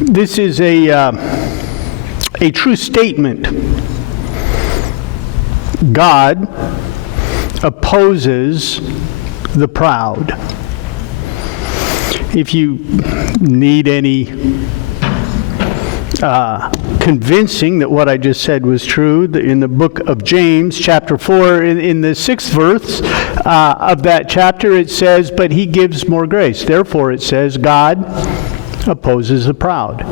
This is a true statement. God opposes the proud. If you need any convincing that what I just said was true, in the book of James, chapter 4, in the 6th verse of that chapter, it says, "But he gives more grace." Therefore, it says, God opposes the proud,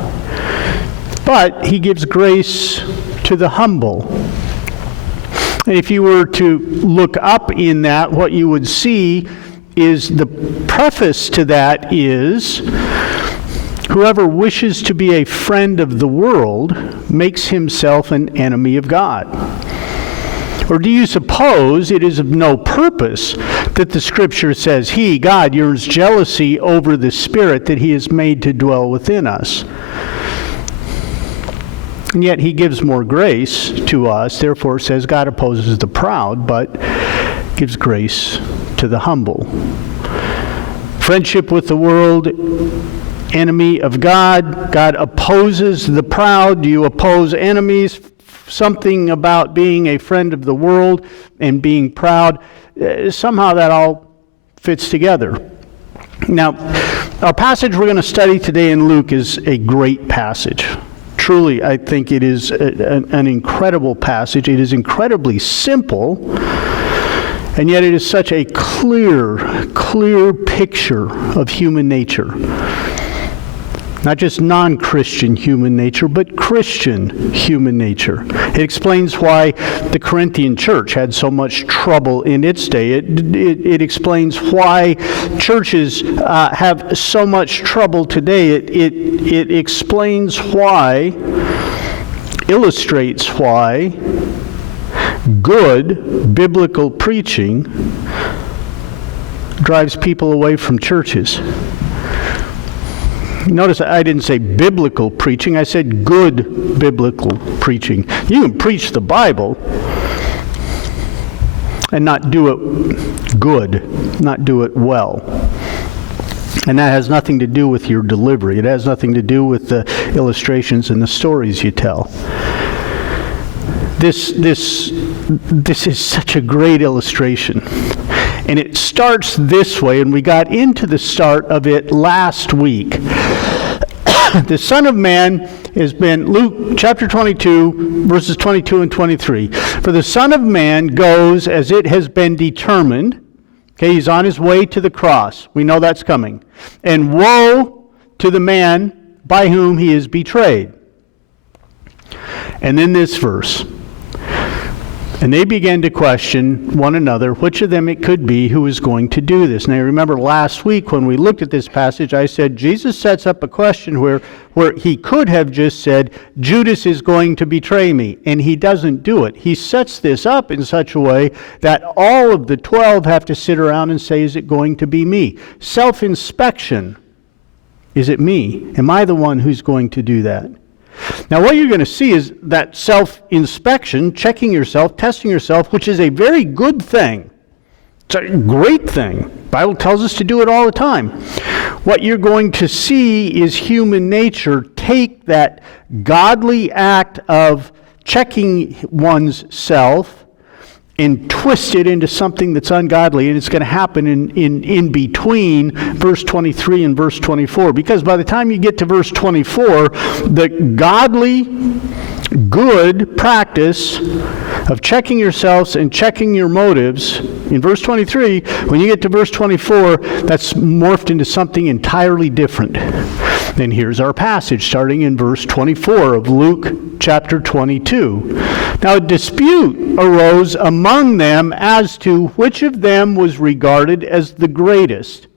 but he gives grace to the humble. And if you were to look up in that, what you would see is the preface to that is, "Whoever wishes to be a friend of the world makes himself an enemy of God." Or do you suppose it is of no purpose that the Scripture says He, God, yearns jealousy over the Spirit that He has made to dwell within us? And yet He gives more grace to us. Therefore, it says God opposes the proud, but gives grace to the humble. Friendship with the world, enemy of God. God opposes the proud. Do you oppose enemies? Something about being a friend of the world and being proud. Somehow that all fits together. Now, our passage we're going to study today in Luke is a great passage. Truly, I think it is an incredible passage. It is incredibly simple, and yet it is such a clear picture of human nature. Not just non-Christian human nature, but Christian human nature. It explains why the Corinthian church had so much trouble in its day. It explains why churches have so much trouble today. It explains why, illustrates why good biblical preaching drives people away from churches. Notice I didn't say biblical preaching, I said good biblical preaching. You can preach the Bible and not do it good, not do it well. And that has nothing to do with your delivery. It has nothing to do with the illustrations and the stories you tell. This is such a great illustration. And it starts this way, and we got into the start of it last week. The Son of Man has been, Luke chapter 22, verses 22 and 23. "For the Son of Man goes as it has been determined." Okay, he's on his way to the cross. We know that's coming. "And woe to the man by whom he is betrayed." And then this verse. "And they began to question one another which of them it could be who was going to do this." Now, remember last week when we looked at this passage, I said Jesus sets up a question where he could have just said, "Judas is going to betray me," and he doesn't do it. He sets this up in such a way that all of the 12 have to sit around and say, "Is it going to be me?" Self-inspection. Is it me? Am I the one who's going to do that? Now, what you're going to see is that self-inspection, checking yourself, testing yourself, which is a very good thing. It's a great thing. The Bible tells us to do it all the time. What you're going to see is human nature take that godly act of checking one's self and twist it into something that's ungodly, and it's going to happen in between verse 23 and verse 24. Because by the time you get to verse 24, the godly, good practice of checking yourselves and checking your motives, in verse 23, when you get to verse 24, that's morphed into something entirely different. Then here's our passage, starting in verse 24 of Luke chapter 22. "Now a dispute arose among them as to which of them was regarded as the greatest."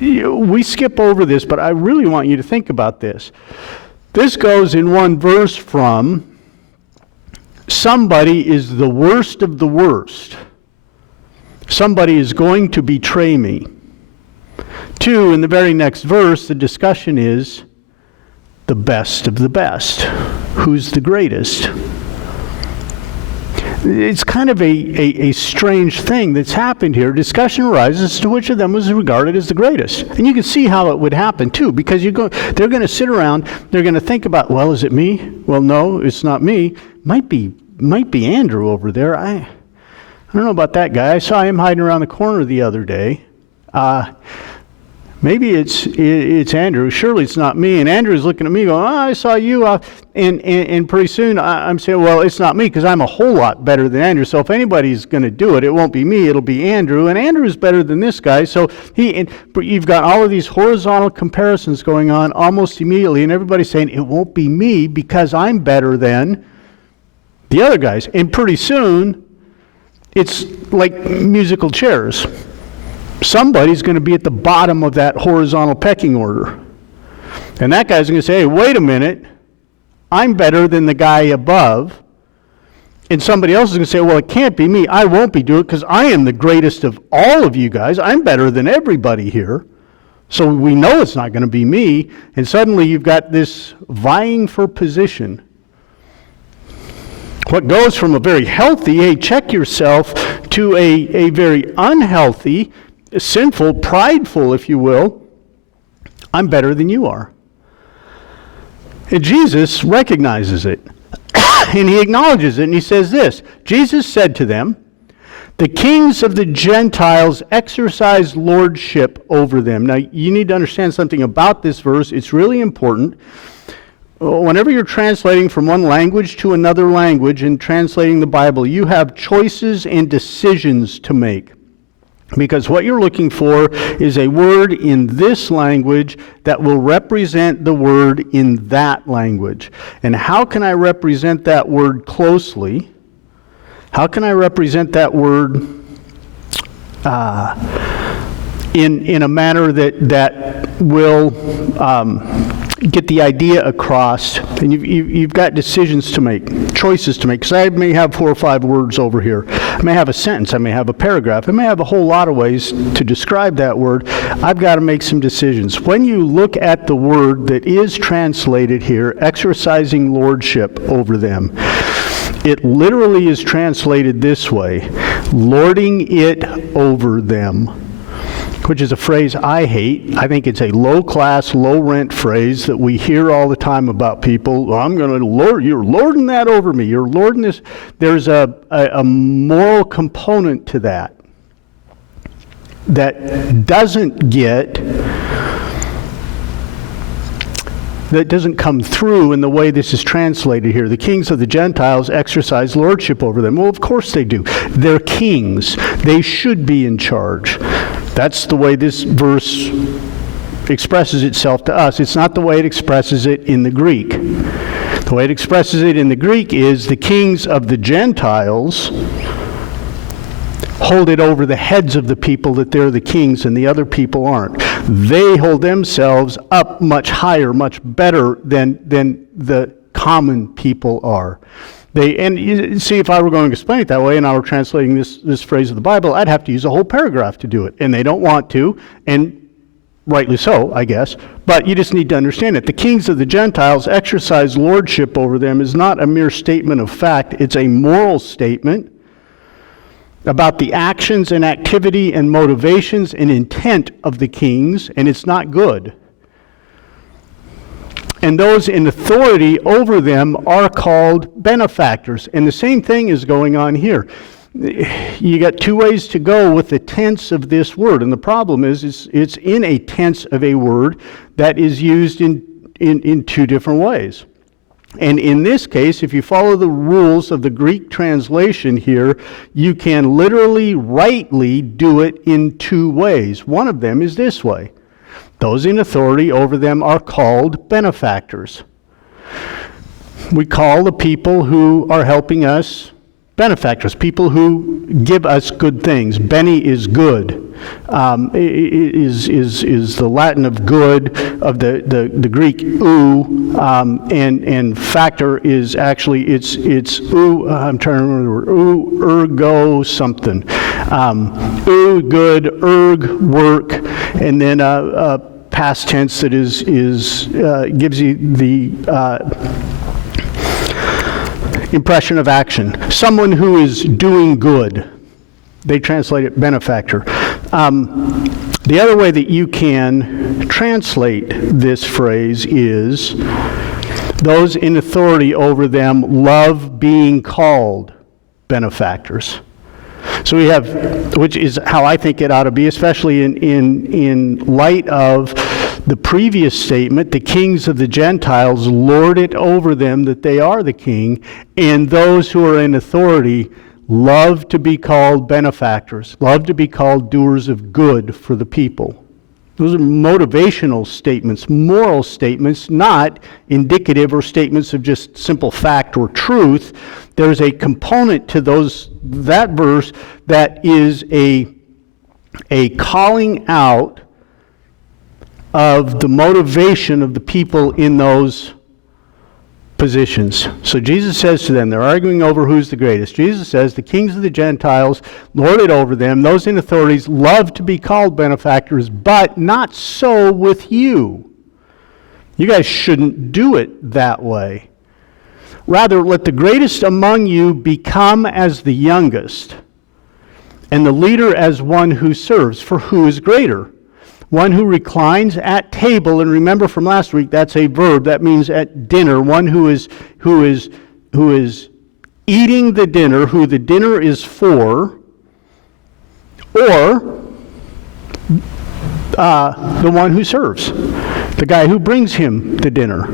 We skip over this, but I really want you to think about this. This goes in one verse from somebody is the worst of the worst. Somebody is going to betray me. 2, in the very next verse, the discussion is the best of the best. Who's the greatest? it's kind of a strange thing that's happened here. Discussion arises as to which of them was regarded as the greatest. And you can see how it would happen too, because they're going to sit around, they're going to think about, well, is it me? Well, no, it's not me. Might be Andrew over there. I don't know about that guy. I saw him hiding around the corner the other day. Maybe it's Andrew. Surely it's not me. And Andrew's looking at me going, I saw you. And pretty soon I'm saying, well, it's not me because I'm a whole lot better than Andrew. So if anybody's going to do it, it won't be me. It'll be Andrew. And Andrew's better than this guy. So you've got all of these horizontal comparisons going on almost immediately. And everybody's saying, it won't be me because I'm better than the other guys. And pretty soon, it's like musical chairs. Somebody's going to be at the bottom of that horizontal pecking order. And that guy's going to say, hey, wait a minute, I'm better than the guy above. And somebody else is going to say, well, it can't be me. I won't be doing it because I am the greatest of all of you guys. I'm better than everybody here. So we know it's not going to be me. And suddenly you've got this vying for position. What goes from a very healthy, hey, check yourself, to a very unhealthy, sinful, prideful, if you will, I'm better than you are. And Jesus recognizes it. And he acknowledges it, and he says this. Jesus said to them, the kings of the Gentiles exercise lordship over them. Now, you need to understand something about this verse. It's really important. Whenever you're translating from one language to another language and translating the Bible, you have choices and decisions to make. Because what you're looking for is a word in this language that will represent the word in that language. And how can I represent that word closely? How can I represent that word in a manner that will get the idea across? And you've got decisions to make, choices to make. Because I may have 4 or 5 words over here. I may have a sentence. I may have a paragraph. I may have a whole lot of ways to describe that word. I've got to make some decisions. When you look at the word that is translated here, exercising lordship over them, it literally is translated this way, lording it over them, which is a phrase I hate. I think it's a low-class, low-rent phrase that we hear all the time about people. Well, I'm going to lord, you're lording that over me. You're lording this. There's a moral component to that doesn't come through in the way this is translated here. The kings of the Gentiles exercise lordship over them. Well, of course they do. They're kings. They should be in charge. That's the way this verse expresses itself to us. It's not the way it expresses it in the Greek. The way it expresses it in the Greek is the kings of the Gentiles hold it over the heads of the people that they're the kings and the other people aren't. They hold themselves up much higher, much better than the common people are. And you see, if I were going to explain it that way and I were translating this phrase of the Bible, I'd have to use a whole paragraph to do it. And they don't want to, and rightly so, I guess. But you just need to understand it. The kings of the Gentiles exercise lordship over them is not a mere statement of fact. It's a moral statement about the actions and activity and motivations and intent of the kings, and it's not good. And those in authority over them are called benefactors. And the same thing is going on here. You got 2 ways to go with the tense of this word. And the problem is it's in a tense of a word that is used in 2 different ways. And in this case, if you follow the rules of the Greek translation here, you can literally, rightly do it in 2 ways. One of them is this way. Those in authority over them are called benefactors. We call the people who are helping us benefactors, people who give us good things. Bene is good, is the Latin of good, of the Greek ou, and factor is actually, it's ou, I'm trying to remember the word, ou, ergo, something. Ou, good, erg, work, and then past tense that impression of action. Someone who is doing good. They translate it benefactor. The other way that you can translate this phrase is, those in authority over them love being called benefactors. So we have, which is how I think it ought to be, especially in light of the previous statement, the kings of the Gentiles lord it over them that they are the king, and those who are in authority love to be called benefactors, love to be called doers of good for the people. Those are motivational statements, moral statements, not indicative or statements of just simple fact or truth. There's a component to that verse that is a calling out of the motivation of the people in those positions. So Jesus says to them, they're arguing over who's the greatest. Jesus says, the kings of the Gentiles lord it over them. Those in authorities love to be called benefactors, but not so with you. You guys shouldn't do it that way. Rather, let the greatest among you become as the youngest, and the leader as one who serves. For who is greater? One who reclines at table, and remember from last week, that's a verb. That means at dinner. One who is eating the dinner, who the dinner is for, or the one who serves, the guy who brings him the dinner.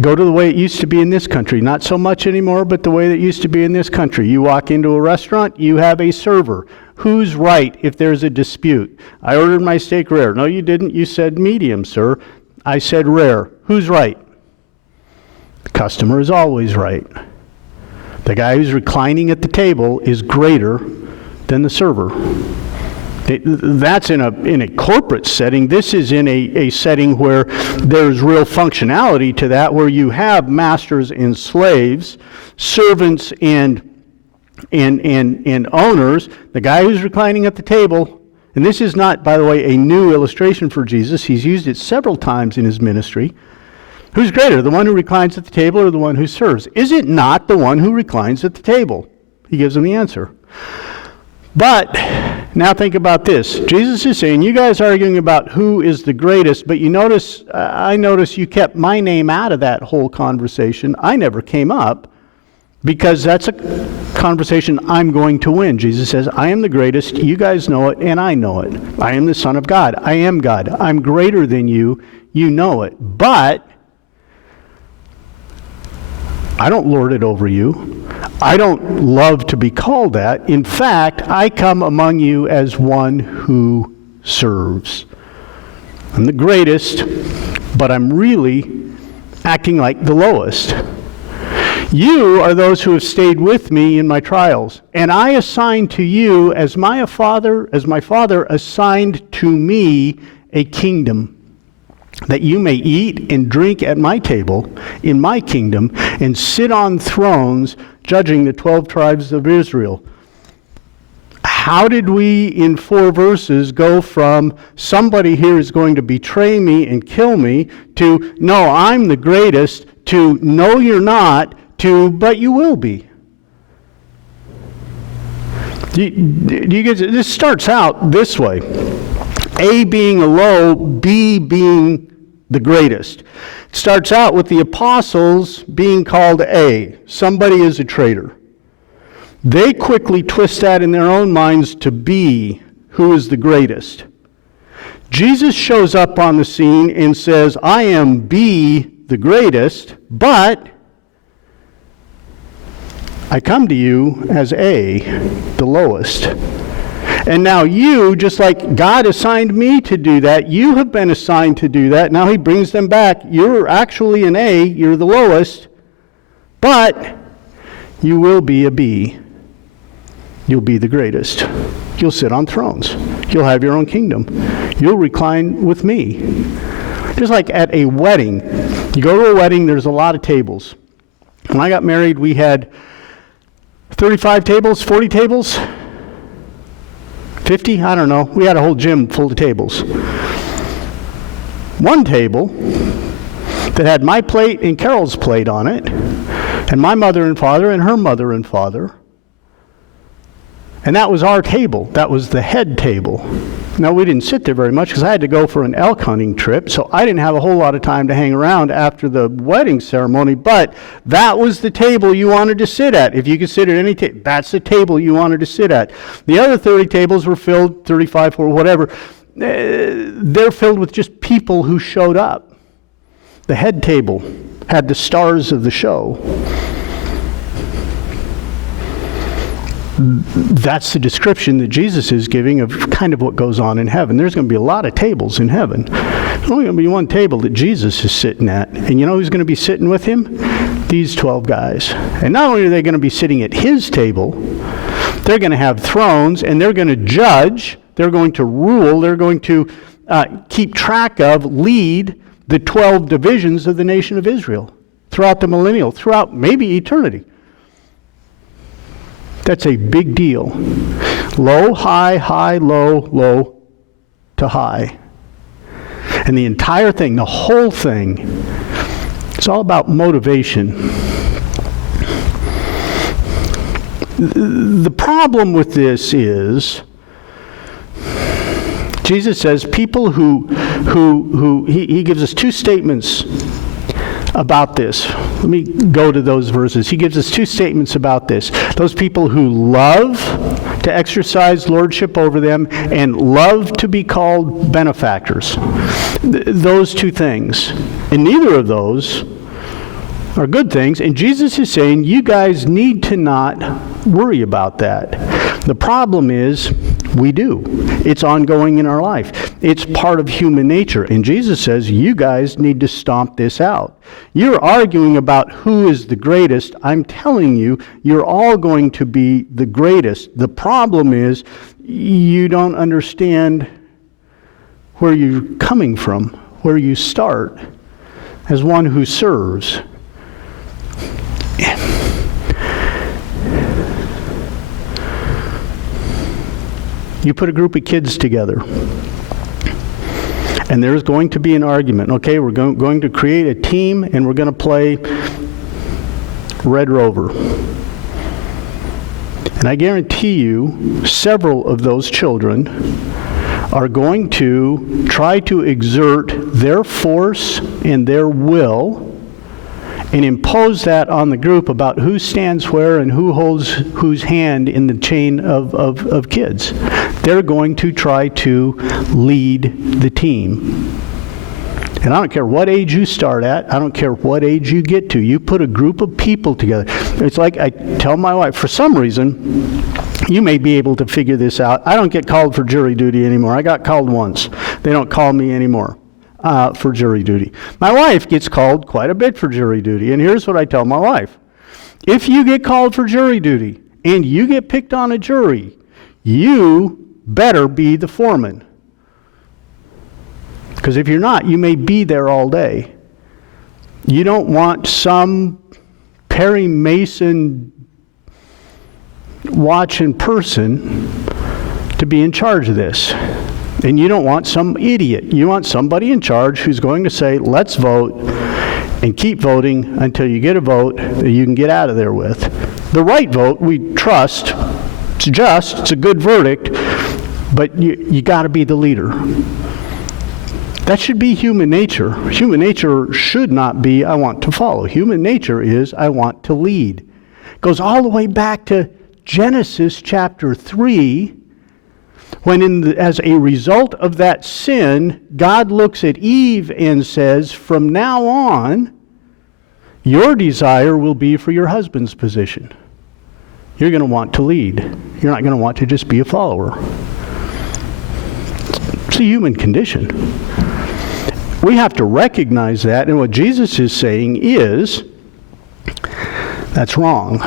Go to the way it used to be in this country. Not so much anymore, but the way that it used to be in this country. You walk into a restaurant, you have a server. Who's right if there's a dispute? I ordered my steak rare. No, you didn't. You said medium, sir. I said rare. Who's right? The customer is always right. The guy who's reclining at the table is greater than the server. That's in a corporate setting. This is in a setting where there's real functionality to that, where you have masters and slaves, servants and owners. The guy who's reclining at the table, and this is not, by the way, a new illustration for Jesus. He's used it several times in his ministry. Who's greater, the one who reclines at the table or the one who serves? Is it not the one who reclines at the table? He gives them the answer. But now think about this. Jesus is saying, you guys are arguing about who is the greatest, but I notice you kept my name out of that whole conversation. I never came up, because that's a conversation I'm going to win. Jesus says, I am the greatest, you guys know it, and I know it. I am the Son of God. I am God. I'm greater than you. You know it. But I don't lord it over you. I don't love to be called that. In fact, I come among you as one who serves. I'm the greatest, but I'm really acting like the lowest. You are those who have stayed with me in my trials, and I assign to you as my Father assigned to me a kingdom, that you may eat and drink at my table in my kingdom, and sit on thrones judging the 12 tribes of Israel. How did we, in 4 verses, go from somebody here is going to betray me and kill me, to no, I'm the greatest, to no, you're not, to but you will be? Do you get this? Starts out this way. A being a low, B being the greatest. It starts out with the apostles being called A. Somebody is a traitor. They quickly twist that in their own minds to B, who is the greatest. Jesus shows up on the scene and says, I am B, the greatest, but I come to you as A, the lowest. And now you, just like God assigned me to do that, you have been assigned to do that. Now he brings them back. You're actually an A, you're the lowest, but you will be a B. You'll be the greatest. You'll sit on thrones. You'll have your own kingdom. You'll recline with me. Just like at a wedding. You go to a wedding, there's a lot of tables. When I got married, we had 35 tables, 40 tables, 50, I don't know. We had a whole gym full of tables. One table that had my plate and Carol's plate on it, and my mother and father and her mother and father. And that was our table. That was the head table. Now, we didn't sit there very much because I had to go for an elk hunting trip, so I didn't have a whole lot of time to hang around after the wedding ceremony, but that was the table you wanted to sit at. If you could sit at any table, that's the table you wanted to sit at. The other 30 tables were filled, 35 or whatever, they're filled with just people who showed up. The head table had the stars of the show. That's the description that Jesus is giving of kind of what goes on in heaven. There's going to be a lot of tables in heaven. There's only going to be one table that Jesus is sitting at. And you know who's going to be sitting with him? These 12 guys. And not only are they going to be sitting at his table, they're going to have thrones, and they're going to judge, they're going to rule, they're going to keep track of, lead the 12 divisions of the nation of Israel throughout the millennial, throughout maybe eternity. That's a big deal. Low, high, high, low, low to high. And the entire thing, the whole thing, it's all about motivation. The problem with this is, Jesus says people he gives us two statements about this. Let me go to those verses. He gives us two statements about this. Those people who love to exercise lordship over them and love to be called benefactors. Those two things. And neither of those are good things. And Jesus is saying, you guys need to not worry about that. The problem is, we do. It's ongoing in our life. It's part of human nature. And Jesus says, you guys need to stomp this out. You're arguing about who is the greatest. I'm telling you, you're all going to be the greatest. The problem is, you don't understand where you're coming from, where you start as one who serves. You put a group of kids together, and there's going to be an argument. Okay, we're going to create a team, and we're going to play Red Rover. And I guarantee you, several of those children are going to try to exert their force and their will and impose that on the group about who stands where and who holds whose hand in the chain of kids. They're going to try to lead the team. And I don't care what age you start at. I don't care what age you get to. You put a group of people together. It's like I tell my wife, for some reason, you may be able to figure this out. I don't get called for jury duty anymore. I got called once. They don't call me anymore. For jury duty. My wife gets called quite a bit for jury duty, and here's what I tell my wife. If you get called for jury duty and you get picked on a jury, you better be the foreman. Because if you're not, you may be there all day. You don't want some Perry Mason watching person to be in charge of this. And you don't want some idiot. You want somebody in charge who's going to say, let's vote, and keep voting until you get a vote that you can get out of there with. The right vote, we trust. It's just, it's a good verdict, but you got to be the leader. That should be human nature. Human nature should not be, I want to follow. Human nature is, I want to lead. It goes all the way back to Genesis chapter 3, when as a result of that sin, God looks at Eve and says, from now on, your desire will be for your husband's position. You're going to want to lead. You're not going to want to just be a follower. It's a human condition. We have to recognize that, and what Jesus is saying is, that's wrong.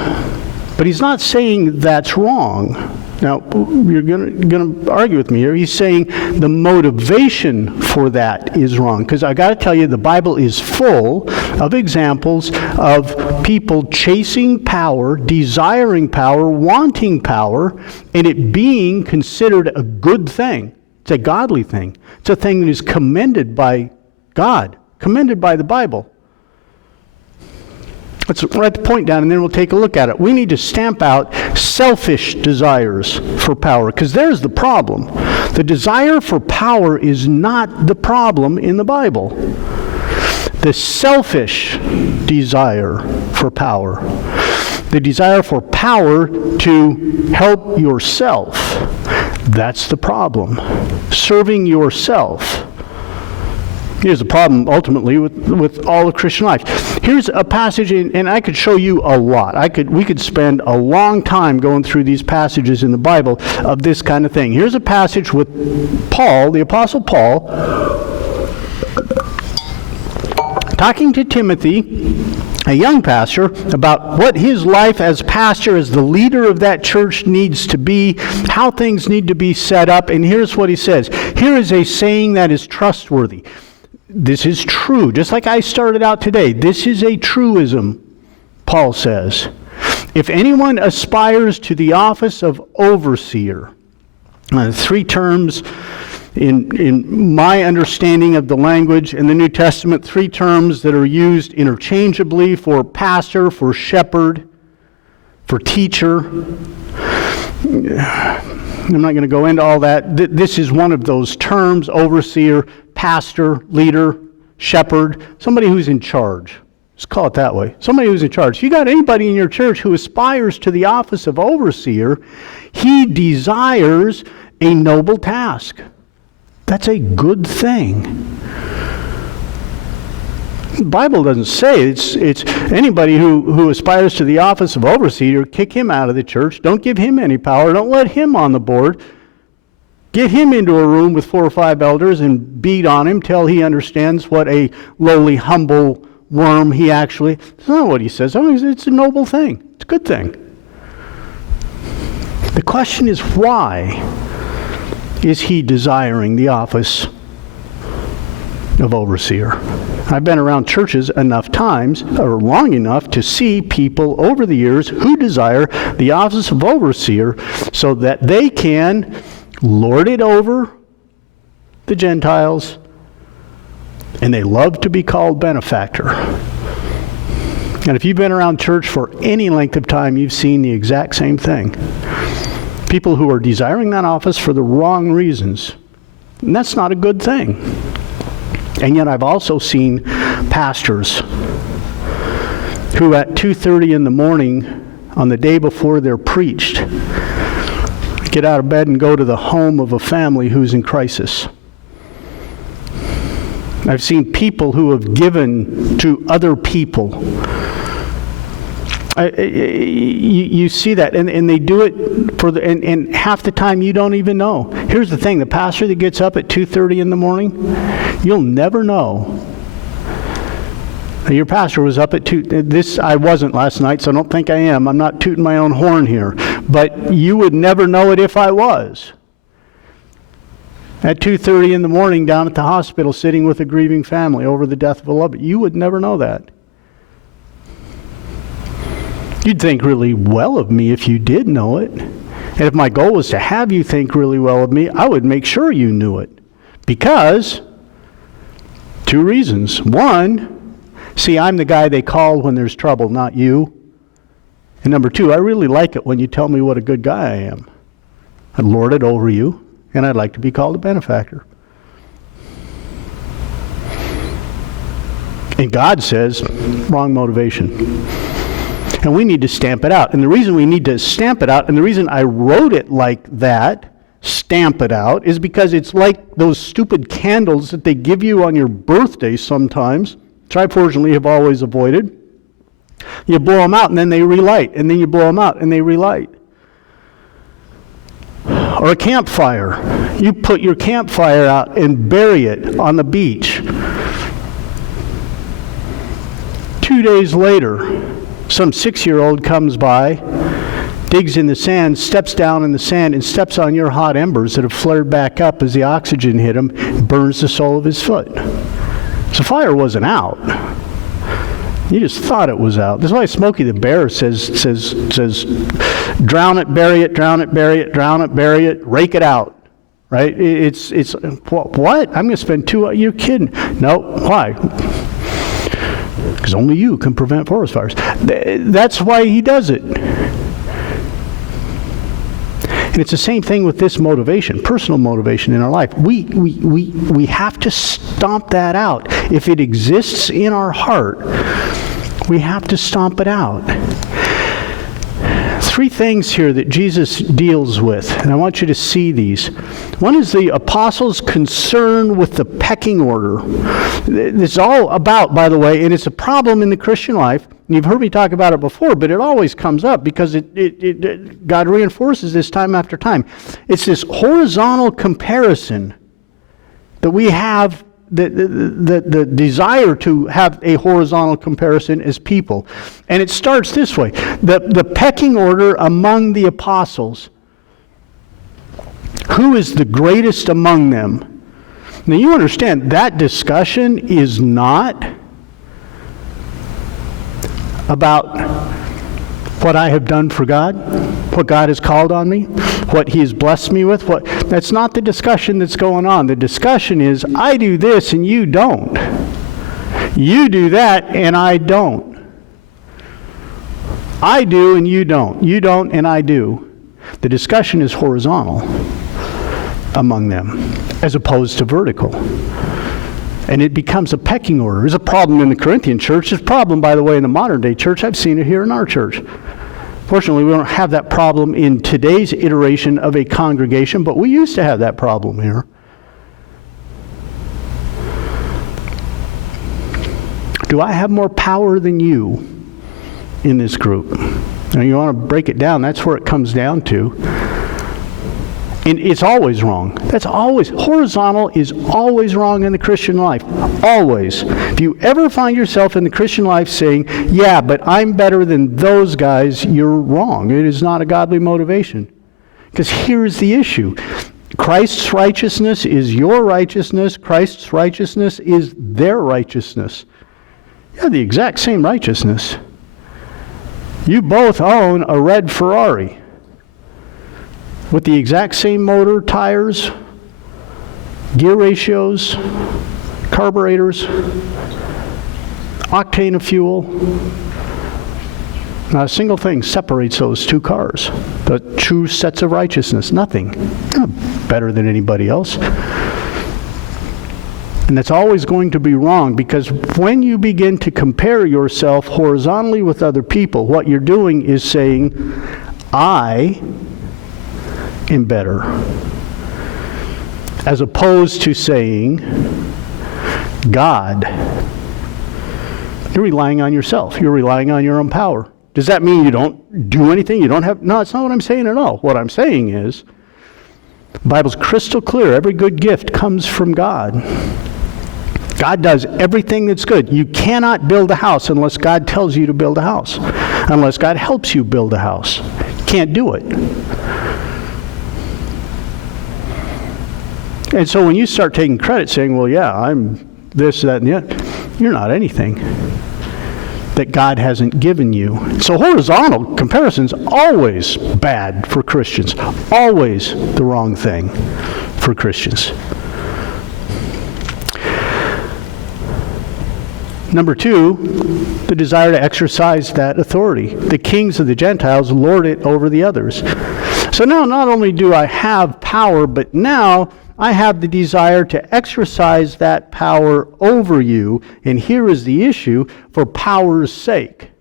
But he's not saying that's wrong. Now, you're going to argue with me here. He's saying the motivation for that is wrong. Because I got to tell you, the Bible is full of examples of people chasing power, desiring power, wanting power, and it being considered a good thing. It's a godly thing. It's a thing that is commended by God, commended by the Bible. Let's write the point down and then we'll take a look at it. We need to stamp out selfish desires for power, because there's the problem. The desire for power is not the problem in the Bible. The selfish desire for power. The desire for power to help yourself. That's the problem. Serving yourself. Here's the problem ultimately with all of Christian life. Here's a passage, and I could show you a lot. We could spend a long time going through these passages in the Bible of this kind of thing. Here's a passage with Paul, the Apostle Paul, talking to Timothy, a young pastor, about what his life as pastor, as the leader of that church needs to be, how things need to be set up. And here's what he says. Here is a saying that is trustworthy. This is true. Just like I started out today, this is a truism, Paul says. If anyone aspires to the office of overseer, three terms in my understanding of the language in the New Testament, three terms that are used interchangeably for pastor, for shepherd, for teacher. I'm not going to go into all that. This is one of those terms: overseer, pastor, leader, shepherd, somebody who's in charge. Let's call it that way. Somebody who's in charge. If you got anybody in your church who aspires to the office of overseer, he desires a noble task. That's a good thing. The Bible doesn't say it's anybody who aspires to the office of overseer, kick him out of the church. Don't give him any power. Don't let him on the board. Get him into a room with 4 or 5 elders and beat on him till he understands what a lowly, humble worm he actually... That's not what he says. It's a noble thing. It's a good thing. The question is, why is he desiring the office of overseer? I've been around churches enough times, or long enough, to see people over the years who desire the office of overseer so that they can lord it over the Gentiles, and they love to be called benefactor. And if you've been around church for any length of time, you've seen the exact same thing. People who are desiring that office for the wrong reasons. And that's not a good thing. And yet I've also seen pastors who at 2:30 in the morning on the day before they're preached get out of bed and go to the home of a family who's in crisis. I've seen people who have given to other people. You see that, and they do it for and half the time you don't even know. Here's the thing: the pastor that gets up at 2:30 in the morning, you'll never know. Your pastor was up at 2. I wasn't last night, so don't think I am. I'm not tooting my own horn here, but you would never know it if I was. At 2:30 in the morning, down at the hospital, sitting with a grieving family over the death of a loved one, you would never know that. You'd think really well of me if you did know it. And if my goal was to have you think really well of me, I would make sure you knew it. Because, 2 reasons. One, see, I'm the guy they call when there's trouble, not you. And number 2, I really like it when you tell me what a good guy I am. I'd lord it over you, and I'd like to be called a benefactor. And God says, wrong motivation. And we need to stamp it out. And the reason we need to stamp it out, and the reason I wrote it like that, stamp it out, is because it's like those stupid candles that they give you on your birthday sometimes, which I fortunately have always avoided. You blow them out and then they relight, and then you blow them out and they relight. Or a campfire. You put your campfire out and bury it on the beach. 2 days later, some 6-year-old comes by, digs in the sand, steps down in the sand, and steps on your hot embers that have flared back up as the oxygen hit him, and burns the sole of his foot. So fire wasn't out. You just thought it was out. That's why Smokey the Bear says, drown it, bury it, drown it, bury it, drown it, bury it, rake it out. Right? It's what? I'm going to spend 2 hours. You're kidding. No. Why? because only you can prevent forest fires. That's why he does it. And it's the same thing with this motivation, personal motivation in our life. We have to stomp that out. If it exists in our heart, we have to stomp it out. 3 things here that Jesus deals with, and I want you to see these. One is the apostles' concern with the pecking order. This is all about, by the way, and it's a problem in the Christian life. You've heard me talk about it before, but it always comes up because God reinforces this time after time. It's this horizontal comparison that we have, the desire to have a horizontal comparison as people. And it starts this way. The pecking order among the apostles. Who is the greatest among them? Now you understand that discussion is not about what I have done for God, what God has called on me, what He has blessed me with. That's not the discussion that's going on. The discussion is, I do this and you don't. You do that and I don't. I do and you don't. You don't and I do. The discussion is horizontal among them, as opposed to vertical. And it becomes a pecking order. There's a problem in the Corinthian church. There's a problem, by the way, in the modern day church. I've seen it here in our church. Fortunately, we don't have that problem in today's iteration of a congregation, but we used to have that problem here. Do I have more power than you in this group? Now, you want to break it down, that's where it comes down to. And it's always wrong. That's always, horizontal is always wrong in the Christian life. Always. If you ever find yourself in the Christian life saying, yeah, but I'm better than those guys, you're wrong. It is not a godly motivation. Because here's the issue. Christ's righteousness is your righteousness. Christ's righteousness is their righteousness. You have the exact same righteousness. You both own a red Ferrari with the exact same motor, tires, gear ratios, carburetors, octane of fuel. Not a single thing separates those two cars. The true sets of righteousness, nothing. You're not better than anybody else. And that's always going to be wrong, because when you begin to compare yourself horizontally with other people, what you're doing is saying, I am better, as opposed to saying, God. You're relying on yourself. You're relying on your own power. Does that mean you don't do anything? You don't have... No, that's not what I'm saying at all. What I'm saying is, the Bible's crystal clear. Every good gift comes from God. God does everything that's good. You cannot build a house unless God tells you to build a house. Unless God helps you build a house. You can't do it. And so when you start taking credit, saying, well, yeah, I'm this, that, and the other, you're not anything that God hasn't given you. So horizontal comparison's always bad for Christians. Always the wrong thing for Christians. Number 2, the desire to exercise that authority. The kings of the Gentiles lord it over the others. So now not only do I have power, but now I have the desire to exercise that power over you. And here is the issue: for power's sake.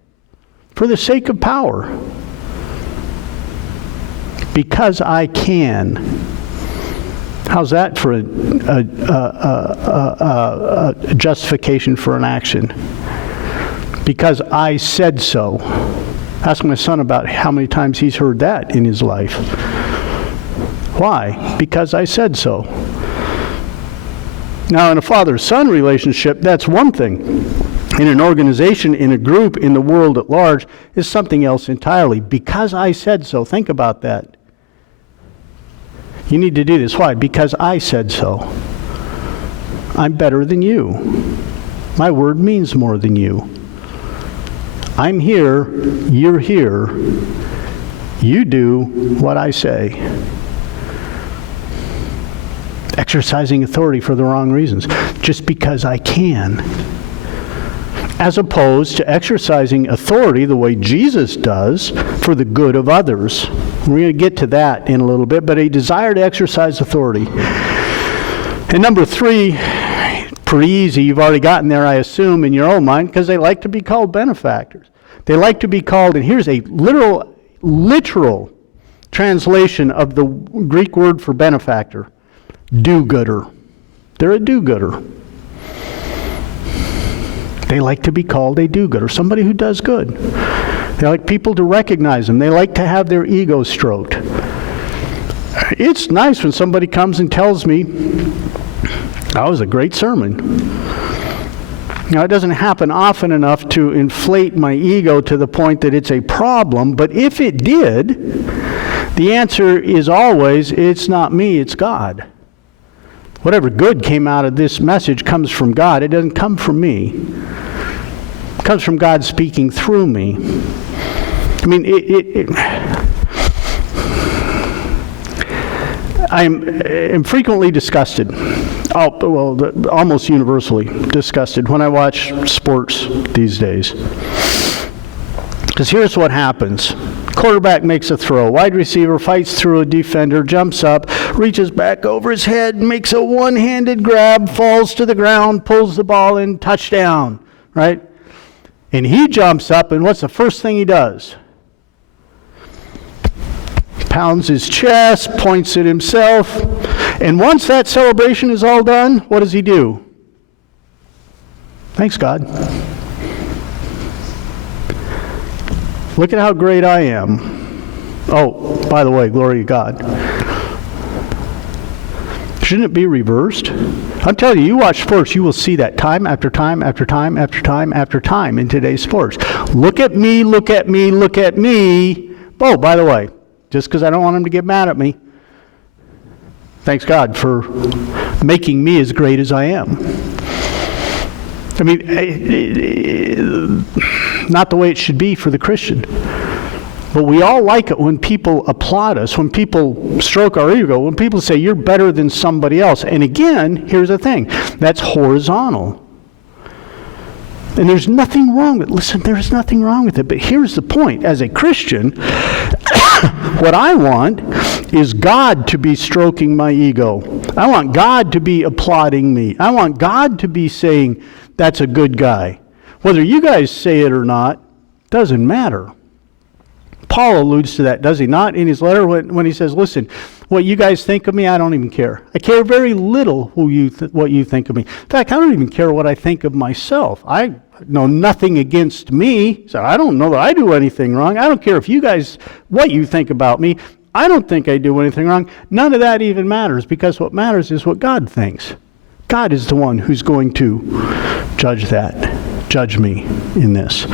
For the sake of power. Because I can. How's that for a justification for an action? Because I said so. Ask my son about how many times he's heard that in his life. Why? Because I said so. Now, in a father-son relationship, that's one thing. In an organization, in a group, in the world at large, is something else entirely. Because I said so. Think about that. You need to do this. Why? Because I said so. I'm better than you. My word means more than you. I'm here. You're here. You do what I say. Exercising authority for the wrong reasons. Just because I can. as opposed to exercising authority the way Jesus does for the good of others. We're going to get to that in a little bit, but a desire to exercise authority. And number 3, pretty easy. You've already gotten there, I assume, in your own mind, because they like to be called benefactors. They like to be called, and here's a literal translation of the Greek word for benefactor, do-gooder. They're a do-gooder. They like to be called a do-gooder, somebody who does good. They like people to recognize them. They like to have their ego stroked. It's nice when somebody comes and tells me, that was a great sermon. Now, it doesn't happen often enough to inflate my ego to the point that it's a problem, but if it did, the answer is always, it's not me, it's God. Whatever good came out of this message comes from God. It doesn't come from me. It comes from God speaking through me. I mean, I am frequently disgusted, almost universally disgusted when I watch sports these days. Because here's what happens. Quarterback makes a throw. Wide receiver fights through a defender, jumps up, reaches back over his head, makes a one-handed grab, falls to the ground, pulls the ball in, touchdown, right? And he jumps up, and what's the first thing he does? Pounds his chest, points at himself, and once that celebration is all done, what does he do? Thanks, God. Look at how great I am. Oh, by the way, glory to God. Shouldn't it be reversed? I'm telling you, you watch sports, you will see that time after time after time after time after time in today's sports. Look at me, look at me, look at me. Oh, by the way, just because I don't want them to get mad at me, thanks God for making me as great as I am. I mean, not the way it should be for the Christian. But we all like it when people applaud us, when people stroke our ego, when people say, you're better than somebody else. And again, here's the thing. That's horizontal. And there's nothing wrong with it. Listen, there's nothing wrong with it. But here's the point. As a Christian, what I want is God to be stroking my ego. I want God to be applauding me. I want God to be saying, that's a good guy. Whether you guys say it or not, doesn't matter. Paul alludes to that, does he not, in his letter when he says, listen, what you guys think of me, I don't even care. I care very little what you think of me. In fact, I don't even care what I think of myself. I know nothing against me, so I don't know that I do anything wrong. I don't care if you guys, what you think about me. I don't think I do anything wrong. None of that even matters, because what matters is what God thinks. God is the one who's going to judge me in this.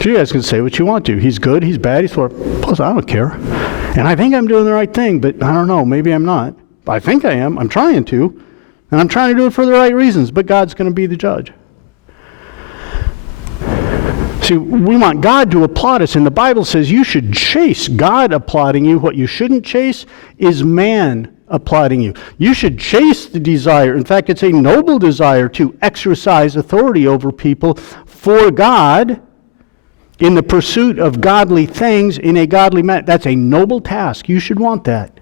So you guys can say what you want to. He's good, he's bad, he's for. Plus, I don't care. And I think I'm doing the right thing, but I don't know, maybe I'm not. I think I am, I'm trying to. And I'm trying to do it for the right reasons, but God's going to be the judge. See, we want God to applaud us, and the Bible says you should chase God applauding you. What you shouldn't chase is man applauding you. You should chase the desire. In fact, it's a noble desire to exercise authority over people for God in the pursuit of godly things in a godly manner. That's a noble task. You should want that,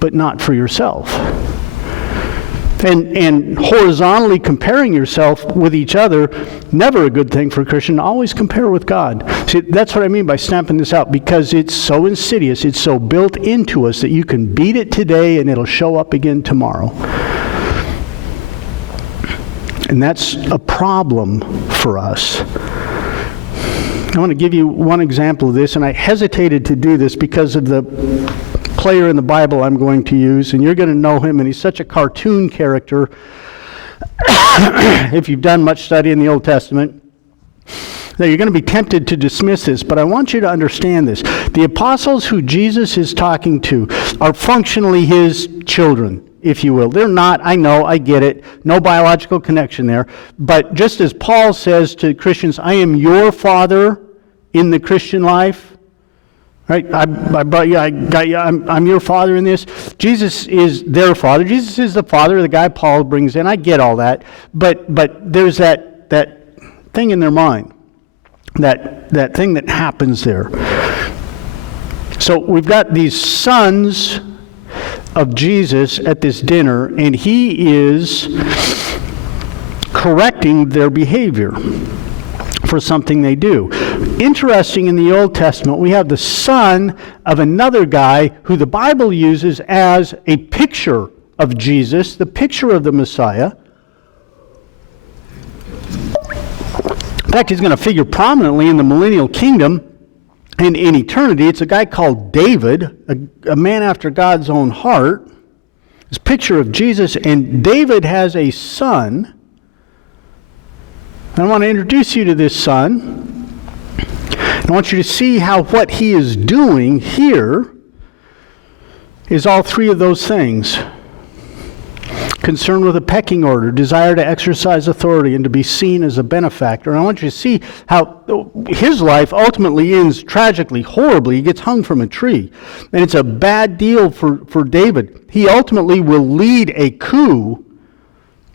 but not for yourself. And horizontally comparing yourself with each other, never a good thing for a Christian. Always compare with God. See, that's what I mean by stamping this out, because it's so insidious, it's so built into us that you can beat it today and it'll show up again tomorrow. And that's a problem for us. I want to give you one example of this, and I hesitated to do this because of the player in the Bible I'm going to use, and you're going to know him, and he's such a cartoon character. If you've done much study in the Old Testament, that you're going to be tempted to dismiss this, but I want you to understand this. The apostles who Jesus is talking to are functionally his children, if you will. They're not, I know, I get it, no biological connection there, but just as Paul says to Christians, I am your father in the Christian life, right? I brought you, I got you, I'm your father in this. Jesus is their father. Jesus is the father of the guy Paul brings in. I get all that. But there's that thing in their mind, that thing that happens there. So we've got these sons of Jesus at this dinner, and he is correcting their behavior for something they do. Interesting, in the Old Testament, we have the son of another guy who the Bible uses as a picture of Jesus, the picture of the Messiah. In fact, he's going to figure prominently in the millennial kingdom and in eternity. It's a guy called David, a man after God's own heart. This picture of Jesus, and David has a son. I want to introduce you to this son. I want you to see how what he is doing here is all three of those things. Concern with a pecking order, desire to exercise authority, and to be seen as a benefactor. And I want you to see how his life ultimately ends tragically, horribly. He gets hung from a tree. And it's a bad deal for David. He ultimately will lead a coup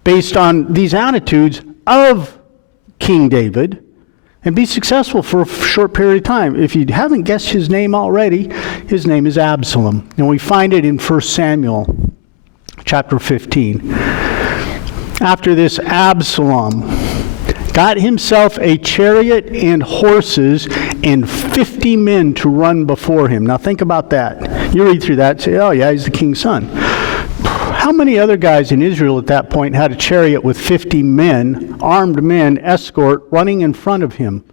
based on these attitudes of King David and be successful for a short period of time. If you haven't guessed his name already, his name is Absalom. And we find it in 1 Samuel chapter 15. After this, Absalom got himself a chariot and horses and 50 men to run before him. Now think about that. You read through that and say, oh yeah, he's the king's son. How many other guys in Israel at that point had a chariot with 50 men, armed men, escort, running in front of him,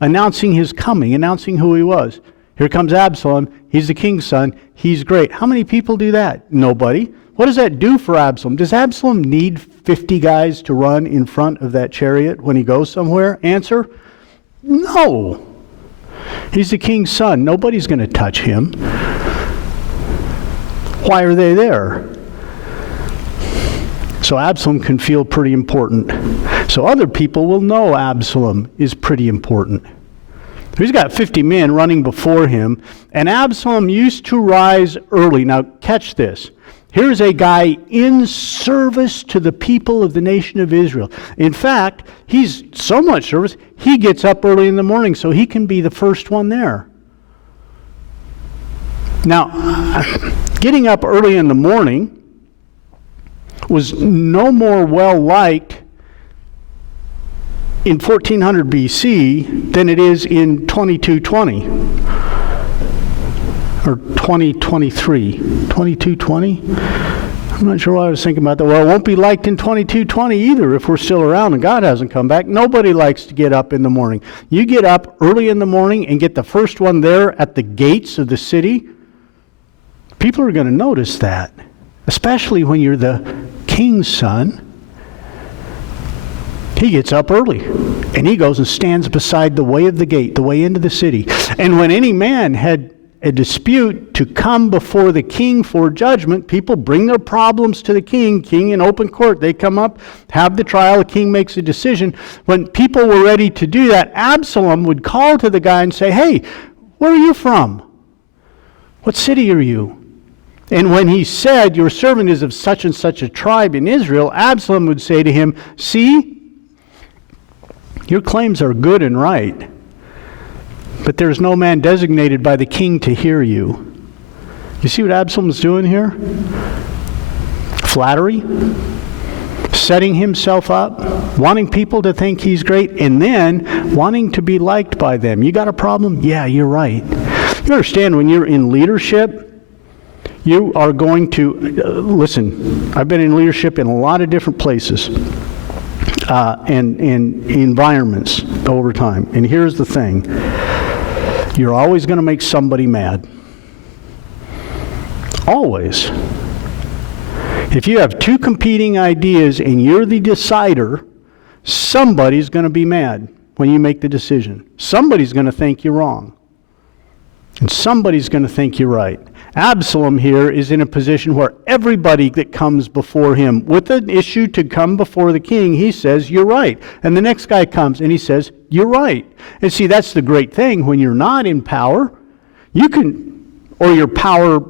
announcing his coming, announcing who he was? Here comes Absalom. He's the king's son. He's great. How many people do that? Nobody. What does that do for Absalom? Does Absalom need 50 guys to run in front of that chariot when he goes somewhere? Answer, no. He's the king's son. Nobody's going to touch him. Why are they there? So Absalom can feel pretty important. So other people will know Absalom is pretty important. He's got 50 men running before him, and Absalom used to rise early. Now catch this. Here's a guy in service to the people of the nation of Israel. In fact, he's so much service, he gets up early in the morning so he can be the first one there. Now, getting up early in the morning was no more well-liked in 1400 BC than it is in 2220. Or 2023. 2220? I'm not sure what I was thinking about that. Well, it won't be liked in 2220 either if we're still around and God hasn't come back. Nobody likes to get up in the morning. You get up early in the morning and get the first one there at the gates of the city, people are going to notice that, especially when you're the king's son. He gets up early and he goes and stands beside the way of the gate, the way into the city. And when any man had a dispute to come before the king for judgment, people bring their problems to the king in open court. They come up, have the trial, the king makes a decision. When people were ready to do that, Absalom would call to the guy and say, hey, where are you from? What city are you? And when he said, your servant is of such and such a tribe in Israel, Absalom would say to him, see, your claims are good and right, but there is no man designated by the king to hear you. You see what Absalom's doing here? Flattery, setting himself up, wanting people to think he's great, and then wanting to be liked by them. You got a problem? Yeah, you're right. You understand, when you're in leadership, you are going to, listen, I've been in leadership in a lot of different places and environments over time. And here's the thing. You're always going to make somebody mad. Always. If you have two competing ideas and you're the decider, somebody's going to be mad when you make the decision. Somebody's going to think you're wrong. And somebody's going to think you're right. Absalom here is in a position where everybody that comes before him with an issue to come before the king, he says, you're right. And the next guy comes and he says, you're right. And see, that's the great thing. When you're not in power, you can, or your power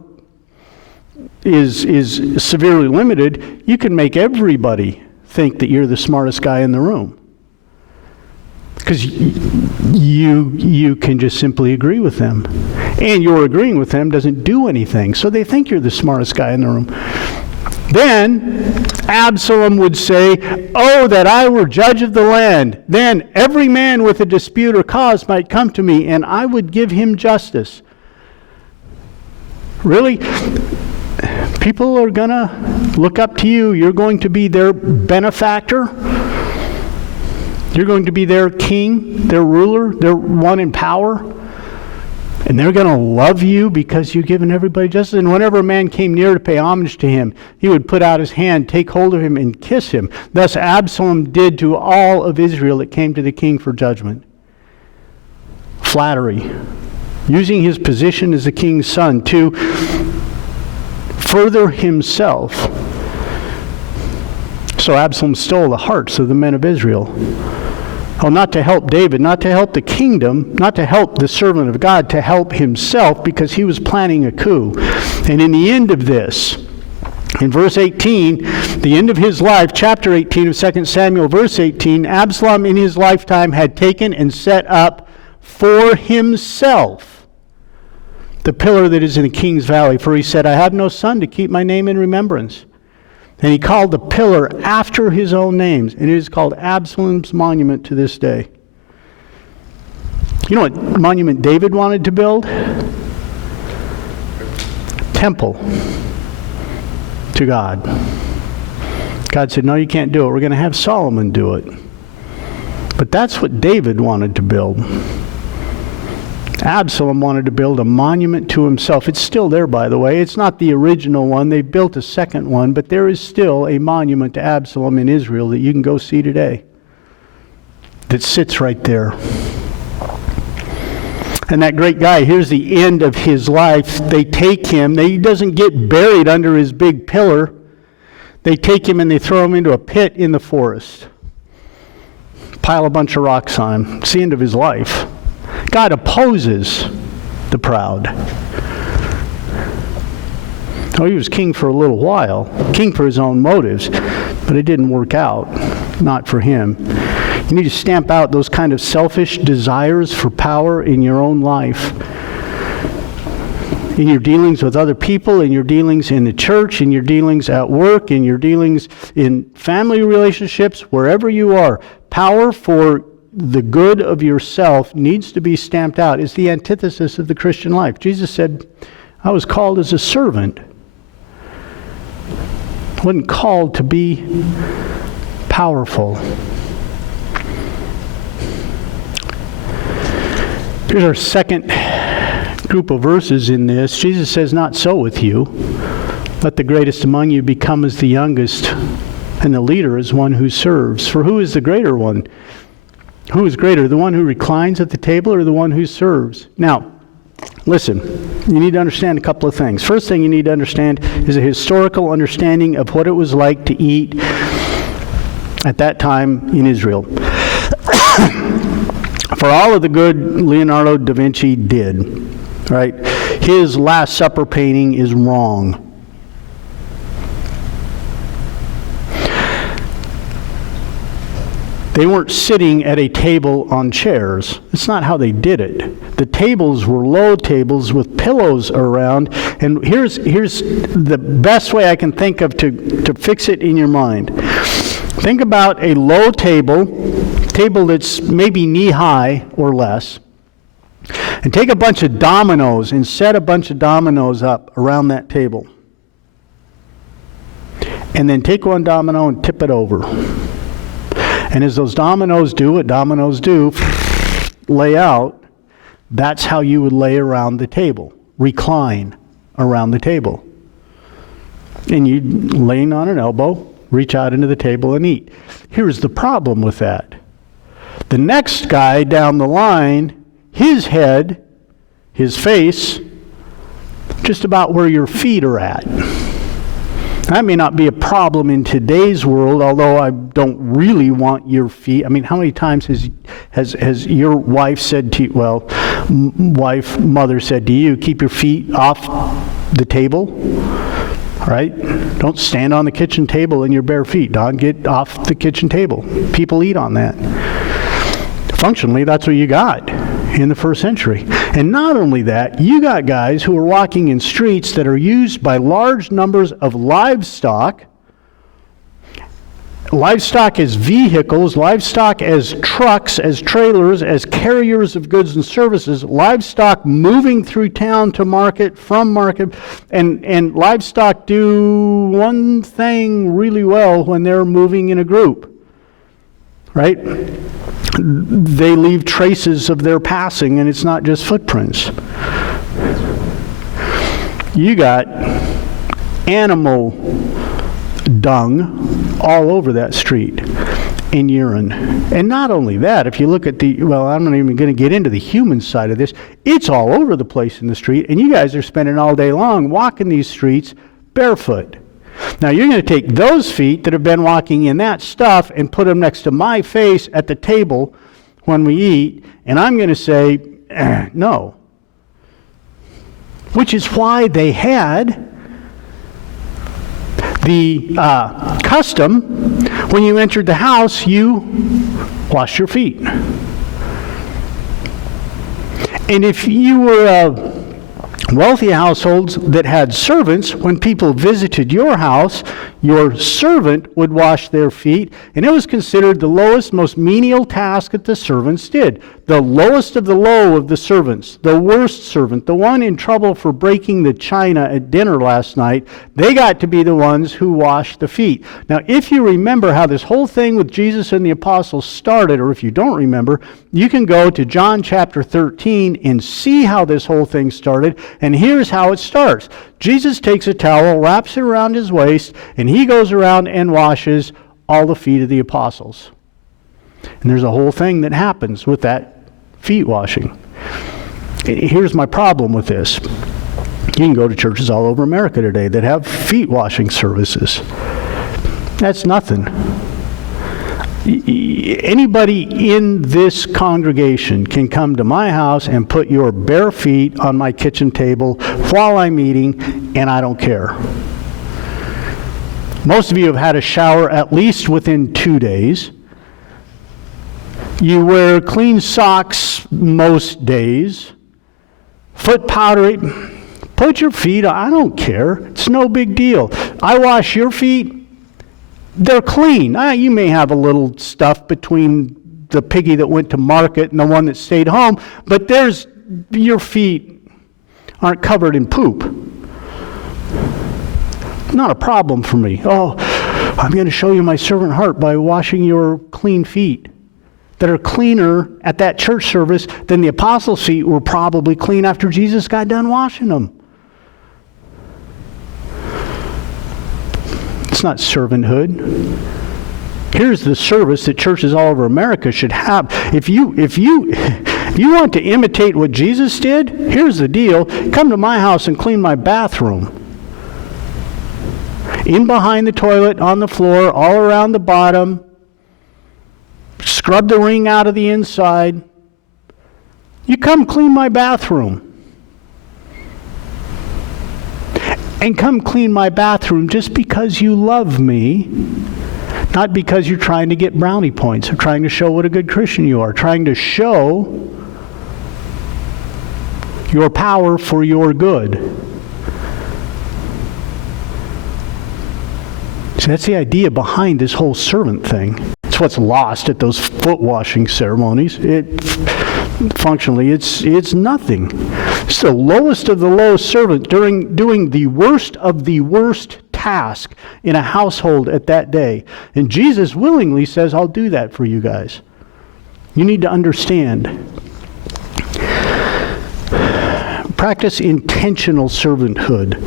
is severely limited, you can make everybody think that you're the smartest guy in the room. Because you can just simply agree with them. And your agreeing with them doesn't do anything. So they think you're the smartest guy in the room. Then Absalom would say, "Oh, that I were judge of the land. Then every man with a dispute or cause might come to me, and I would give him justice." Really? People are going to look up to you. You're going to be their benefactor. You're going to be their king, their ruler, their one in power. And they're going to love you because you've given everybody justice. And whenever a man came near to pay homage to him, he would put out his hand, take hold of him, and kiss him. Thus Absalom did to all of Israel that came to the king for judgment. Flattery. Using his position as the king's son to further himself. So Absalom stole the hearts of the men of Israel. Oh, not to help David, not to help the kingdom, not to help the servant of God, to help himself, because he was planning a coup. And in the end of this, in verse 18, the end of his life, chapter 18 of 2 Samuel, verse 18, Absalom in his lifetime had taken and set up for himself the pillar that is in the king's valley. For he said, "I have no son to keep my name in remembrance." And he called the pillar after his own names, and it is called Absalom's monument to this day. You know what monument David wanted to build? Temple to God. God said, "No, you can't do it. We're going to have Solomon do it." But that's what David wanted to build. Absalom wanted to build a monument to himself. It's still there, by the way. It's not the original one. They built a second one, but there is still a monument to Absalom in Israel that you can go see today that sits right there. And that great guy, here's the end of his life. They take him. He doesn't get buried under his big pillar. They take him and they throw him into a pit in the forest. Pile a bunch of rocks on him. It's the end of his life. God opposes the proud. Oh, he was king for a little while, king for his own motives, but it didn't work out, not for him. You need to stamp out those kind of selfish desires for power in your own life. In your dealings with other people, in your dealings in the church, in your dealings at work, in your dealings in family relationships, wherever you are, power for the good of yourself needs to be stamped out. It's the antithesis of the Christian life. Jesus said, "I was called as a servant." I wasn't called to be powerful. Here's our second group of verses in this. Jesus says, "Not so with you. Let the greatest among you become as the youngest, and the leader as one who serves. For who is the greater one? Who is greater, the one who reclines at the table or the one who serves?" Now, listen, you need to understand a couple of things. First thing you need to understand is a historical understanding of what it was like to eat at that time in Israel. For all of the good Leonardo da Vinci did, right, his Last Supper painting is wrong. They weren't sitting at a table on chairs. It's not how they did it. The tables were low tables with pillows around. And here's the best way I can think of to fix it in your mind. Think about a low table that's maybe knee-high or less, and take a bunch of dominoes and set a bunch of dominoes up around that table. And then take one domino and tip it over. And as those dominoes do what dominoes do, lay out, that's how you would lay around the table, recline around the table. And you'd lean on an elbow, reach out into the table and eat. Here's the problem with that. The next guy down the line, his head, his face, just about where your feet are at. That may not be a problem in today's world, although I don't really want your feet. I mean, how many times has your wife said to you, mother said to you, keep your feet off the table, right? Don't stand on the kitchen table in your bare feet. Don't get off the kitchen table. People eat on that. Functionally, that's what you got in the first century. And not only that, you got guys who are walking in streets that are used by large numbers of livestock as vehicles, livestock as trucks, as trailers, as carriers of goods and services, livestock moving through town to market, from market, and livestock do one thing really well when they're moving in a group, right? They leave traces of their passing, and it's not just footprints. You got animal dung all over that street, and urine. And not only that, if you look at I'm not even going to get into the human side of this, it's all over the place in the street, and you guys are spending all day long walking these streets barefoot. Now you're going to take those feet that have been walking in that stuff and put them next to my face at the table when we eat, and I'm going to say, no. Which is why they had the custom, when you entered the house, you washed your feet. And if you were wealthy households that had servants, when people visited your house, your servant would wash their feet, and it was considered the lowest, most menial task that the servants did. The lowest of the low of the servants, the worst servant, the one in trouble for breaking the china at dinner last night, they got to be the ones who washed the feet. Now, if you remember how this whole thing with Jesus and the apostles started, or if you don't remember, you can go to John chapter 13 and see how this whole thing started, and here's how it starts. Jesus takes a towel, wraps it around his waist, and he goes around and washes all the feet of the apostles. And there's a whole thing that happens with that feet washing. Here's my problem with this. You can go to churches all over America today that have feet washing services. That's nothing. Anybody in this congregation can come to my house and put your bare feet on my kitchen table while I'm eating, and I don't care. Most of you have had a shower at least within 2 days. You wear clean socks most days. Foot powder, put your feet on. I don't care. It's no big deal. I wash your feet. They're clean. You may have a little stuff between the piggy that went to market and the one that stayed home, but your feet aren't covered in poop. Not a problem for me. Oh, I'm going to show you my servant heart by washing your clean feet that are cleaner at that church service than the apostles' feet were probably clean after Jesus got done washing them. It's not servanthood. Here's the service that churches all over America should have. If you want to imitate what Jesus did, here's the deal. Come to my house and clean my bathroom. In behind the toilet, on the floor, all around the bottom. Scrub the ring out of the inside. You come clean my bathroom. And come clean my bathroom just because you love me, not because you're trying to get brownie points or trying to show what a good Christian you are, trying to show your power for your good. So that's the idea behind this whole servant thing. It's what's lost at those foot washing ceremonies. Functionally, it's nothing. It's the lowest of the low servant doing the worst of the worst task in a household at that day. And Jesus willingly says, I'll do that for you guys. You need to understand. Practice intentional servanthood.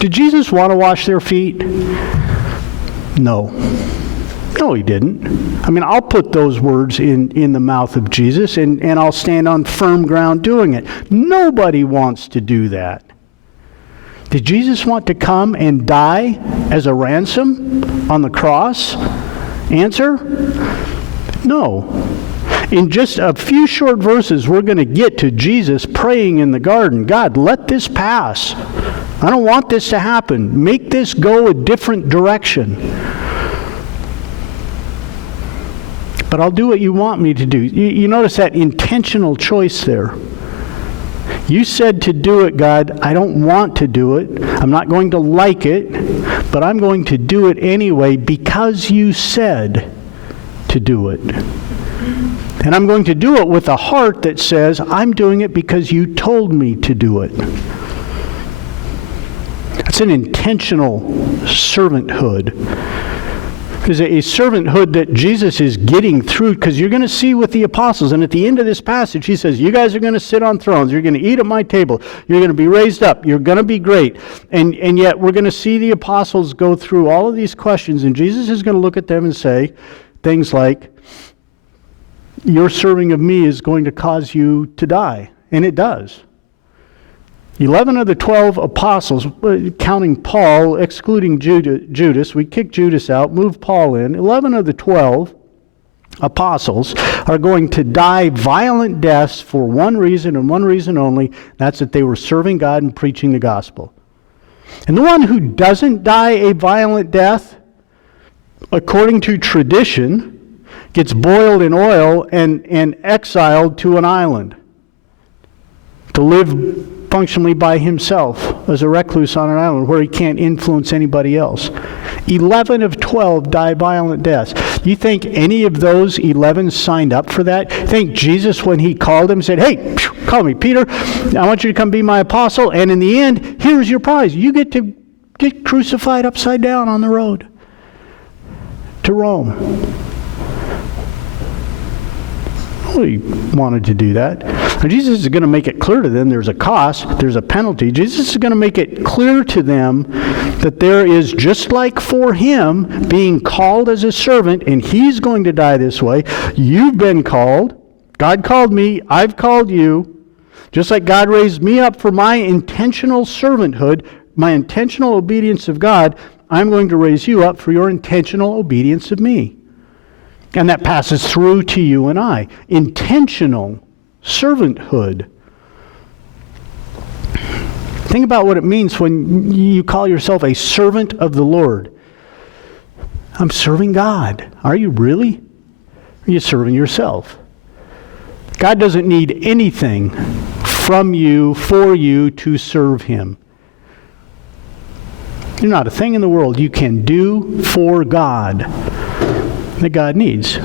Did Jesus want to wash their feet? No. No, he didn't. I mean, I'll put those words in the mouth of Jesus, and I'll stand on firm ground doing it. Nobody wants to do that. Did Jesus want to come and die as a ransom on the cross? Answer? No. In just a few short verses, we're going to get to Jesus praying in the garden. God, let this pass. I don't want this to happen. Make this go a different direction. but I'll do what you want me to do. You notice that intentional choice there. You said to do it, God. I don't want to do it. I'm not going to like it, but I'm going to do it anyway because you said to do it. And I'm going to do it with a heart that says, I'm doing it because you told me to do it. It's an intentional servanthood. It's a servanthood that Jesus is getting through, because you're going to see with the apostles, and at the end of this passage, he says, you guys are going to sit on thrones, you're going to eat at my table, you're going to be raised up, you're going to be great. And yet we're going to see the apostles go through all of these questions, and Jesus is going to look at them and say things like, your serving of me is going to cause you to die. And it does. 11 of the 12 apostles, counting Paul, excluding Judas, we kick Judas out, move Paul in. 11 of the 12 apostles are going to die violent deaths for one reason and one reason only. That's that they were serving God and preaching the gospel. And the one who doesn't die a violent death, according to tradition, gets boiled in oil and exiled to an island to live functionally by himself as a recluse on an island where he can't influence anybody else. 11 of 12 die violent deaths. You think any of those 11 signed up for that? You think Jesus, when he called them, said, hey, call me Peter, I want you to come be my apostle, and in the end, here's your prize. You get to get crucified upside down on the road to Rome. He wanted to do that. And Jesus is going to make it clear to them there's a cost, there's a penalty. Jesus is going to make it clear to them that there is, just like for him, being called as a servant, and he's going to die this way. You've been called. God called me. I've called you. Just like God raised me up for my intentional servanthood, my intentional obedience of God, I'm going to raise you up for your intentional obedience of me. And that passes through to you and I. Intentional servanthood. Think about what it means when you call yourself a servant of the Lord. I'm serving God. Are you really? Or are you serving yourself? God doesn't need anything from you, for you, to serve him. There's not a thing in the world you can do for God that God needs.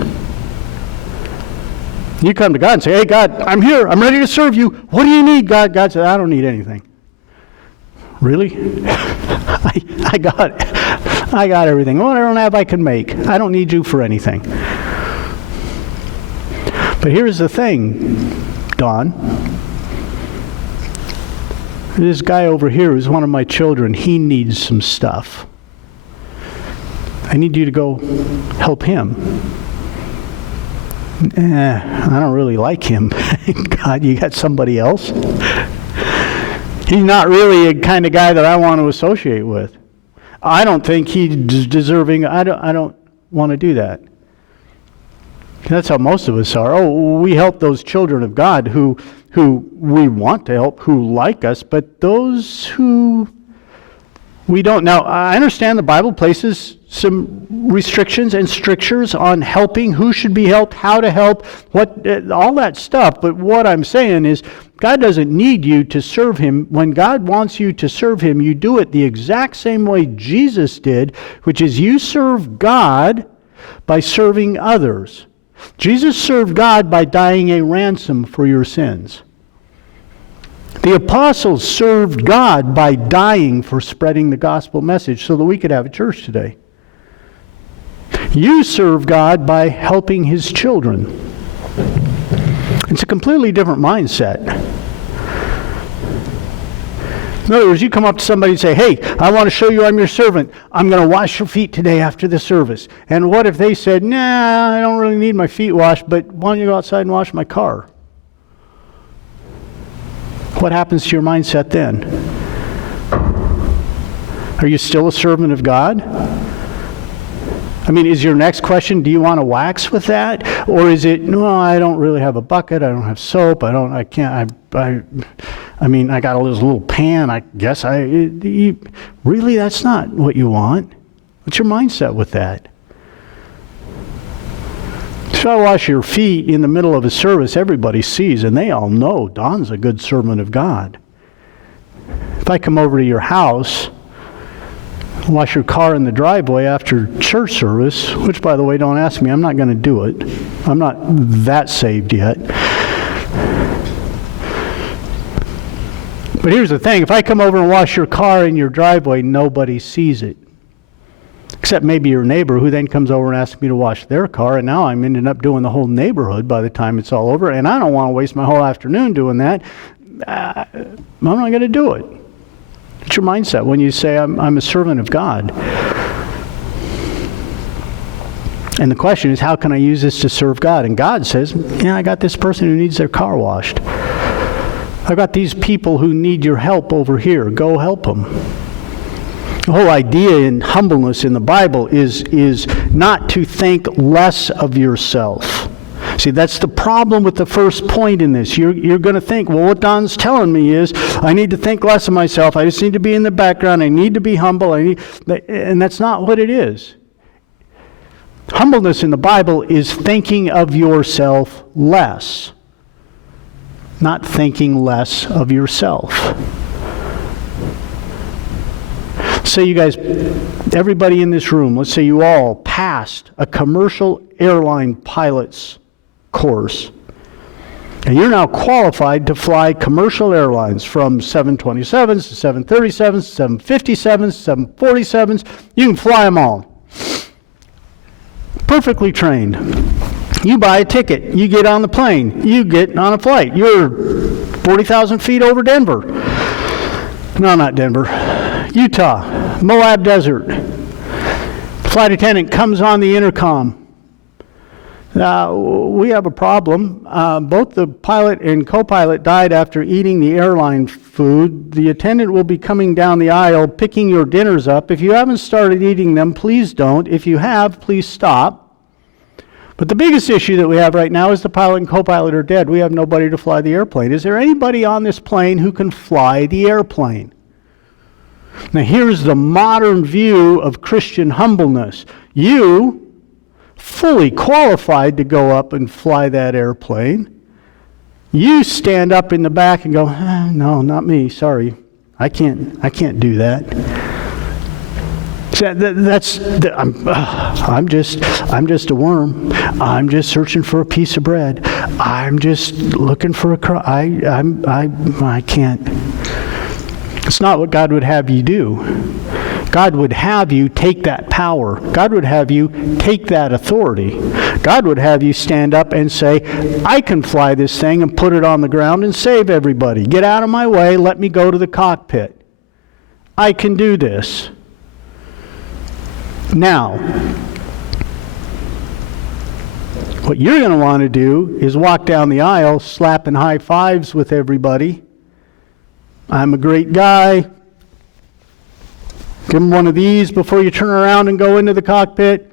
You come to God and say, hey, God, I'm here. I'm ready to serve you. What do you need, God? God said, I don't need anything. Really? I got everything. What I don't have, I can make. I don't need you for anything. But here's the thing, Don. This guy over here is one of my children. He needs some stuff. I need you to go help him. I don't really like him. God, you got somebody else? He's not really a kind of guy that I want to associate with. I don't think he's deserving. I don't want to do that. That's how most of us are. Oh, we help those children of God who we want to help, who like us, but those who we don't. Now, I understand the Bible places some restrictions and strictures on helping, who should be helped, how to help, what, all that stuff. But what I'm saying is, God doesn't need you to serve him. When God wants you to serve him, you do it the exact same way Jesus did, which is you serve God by serving others. Jesus served God by dying a ransom for your sins. The apostles served God by dying for spreading the gospel message so that we could have a church today. You serve God by helping his children. It's a completely different mindset. In other words, you come up to somebody and say, hey, I want to show you I'm your servant. I'm going to wash your feet today after the service. And what if they said, nah, I don't really need my feet washed, but why don't you go outside and wash my car? What happens to your mindset then? Are you still a servant of God? I mean, is your next question, do you want to wax with that? Or is it, no, I don't really have a bucket, I don't have soap, I mean, I got a little pan, I guess really, that's not what you want. What's your mindset with that? If I wash your feet in the middle of a service, everybody sees, and they all know Don's a good servant of God. If I come over to your house, wash your car in the driveway after church service, which, by the way, don't ask me, I'm not going to do it. I'm not that saved yet. But here's the thing, if I come over and wash your car in your driveway, nobody sees it. Except maybe your neighbor, who then comes over and asks me to wash their car, and now I'm ending up doing the whole neighborhood by the time it's all over, and I don't want to waste my whole afternoon doing that. I'm not going to do it. It's your mindset when you say, I'm a servant of God. And the question is, how can I use this to serve God? And God says, yeah, I got this person who needs their car washed. I've got these people who need your help over here. Go help them. The whole idea in humbleness in the Bible is not to think less of yourself. See, that's the problem with the first point in this. You're going to think, well, what Don's telling me is I need to think less of myself. I just need to be in the background. I need to be humble. And that's not what it is. Humbleness in the Bible is thinking of yourself less, not thinking less of yourself. Say you guys, everybody in this room, let's say you all passed a commercial airline pilot's course. And you're now qualified to fly commercial airlines from 727s to 737s, 757s, 747s. You can fly them all. Perfectly trained. You buy a ticket. You get on the plane. You get on a flight. You're 40,000 feet over Denver. No, not Denver. Utah, Moab Desert. The flight attendant comes on the intercom. We have a problem. Both the pilot and co-pilot died after eating the airline food. The attendant will be coming down the aisle picking your dinners up. If you haven't started eating them, please don't. If you have, please stop. But the biggest issue that we have right now is the pilot and co-pilot are dead. We have nobody to fly the airplane. Is there anybody on this plane who can fly the airplane? Now here's the modern view of Christian humbleness. You, fully qualified to go up and fly that airplane, you stand up in the back and go, no, not me, sorry. I can't do that. So I'm just a worm. I'm just searching for a piece of bread. I'm just looking for I can't. It's not what God would have you do. God would have you take that power. God would have you take that authority. God would have you stand up and say, I can fly this thing and put it on the ground and save everybody. Get out of my way. Let me go to the cockpit. I can do this. Now, what you're going to want to do is walk down the aisle slapping high fives with everybody. I'm a great guy. Give them one of these before you turn around and go into the cockpit.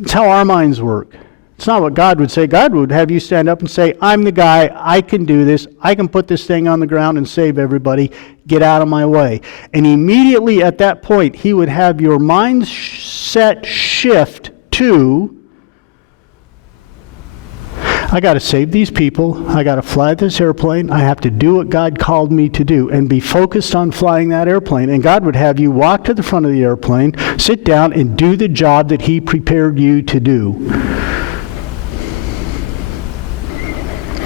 It's how our minds work. It's not what God would say. God would have you stand up and say, I'm the guy. I can do this. I can put this thing on the ground and save everybody. Get out of my way. And immediately at that point, he would have your mindset shift to, I got to save these people. I got to fly this airplane. I have to do what God called me to do and be focused on flying that airplane. And God would have you walk to the front of the airplane, sit down, and do the job that he prepared you to do.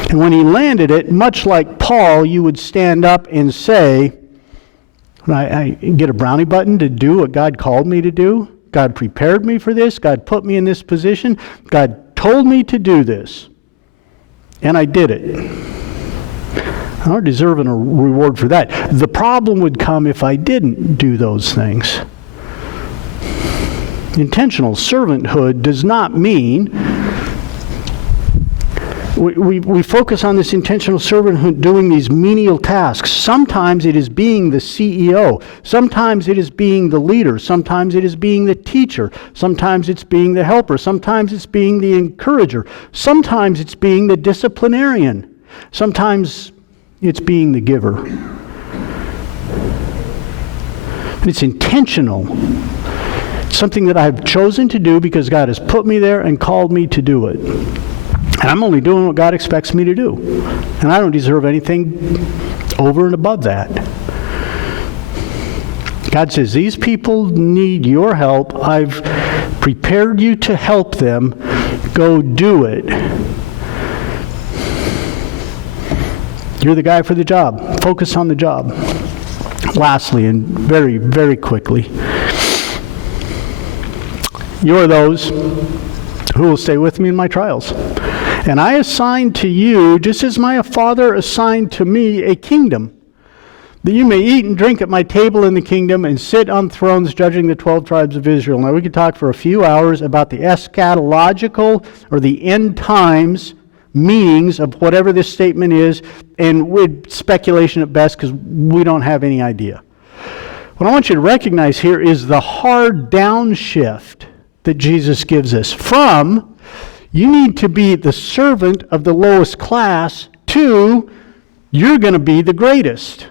And when he landed it, much like Paul, you would stand up and say, I get a brownie button to do what God called me to do. God prepared me for this. God put me in this position. God told me to do this. And I did it. I don't deserve a reward for that. The problem would come if I didn't do those things. Intentional servanthood does not mean we focus on this intentional servanthood doing these menial tasks. Sometimes it is being the CEO. Sometimes it is being the leader. Sometimes it is being the teacher. Sometimes it's being the helper. Sometimes it's being the encourager. Sometimes it's being the disciplinarian. Sometimes it's being the giver. It's intentional. something that I've chosen to do because God has put me there and called me to do it. And I'm only doing what God expects me to do. And I don't deserve anything over and above that. God says, these people need your help. I've prepared you to help them. Go do it. You're the guy for the job. Focus on the job. Lastly, and very, very quickly, you're those who will stay with me in my trials. And I assign to you, just as my Father assigned to me, a kingdom, that you may eat and drink at my table in the kingdom and sit on thrones judging the 12 tribes of Israel. Now, we could talk for a few hours about the eschatological or the end times meanings of whatever this statement is, and with speculation at best because we don't have any idea. What I want you to recognize here is the hard downshift that Jesus gives us from you need to be the servant of the lowest class to you're going to be the greatest.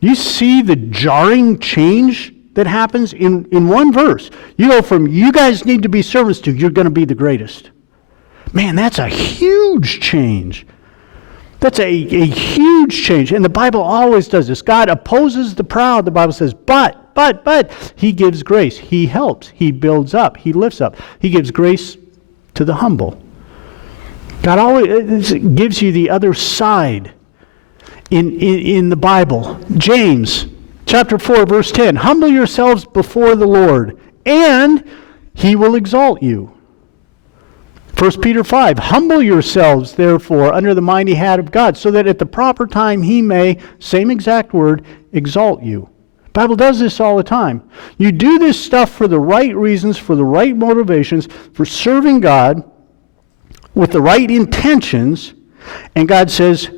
You see the jarring change that happens in one verse. You go from you guys need to be servants to you're going to be the greatest. Man, that's a huge change. That's a huge change. And the Bible always does this. God opposes the proud, the Bible says, but He gives grace. He helps. He builds up. He lifts up. He gives grace to the humble. God always gives you the other side in the Bible. James chapter 4, verse 10, humble yourselves before the Lord, and He will exalt you. 1 Peter 5, humble yourselves, therefore, under the mighty hand of God, so that at the proper time He may, same exact word, exalt you. The Bible does this all the time. You do this stuff for the right reasons, for the right motivations, for serving God with the right intentions, and God says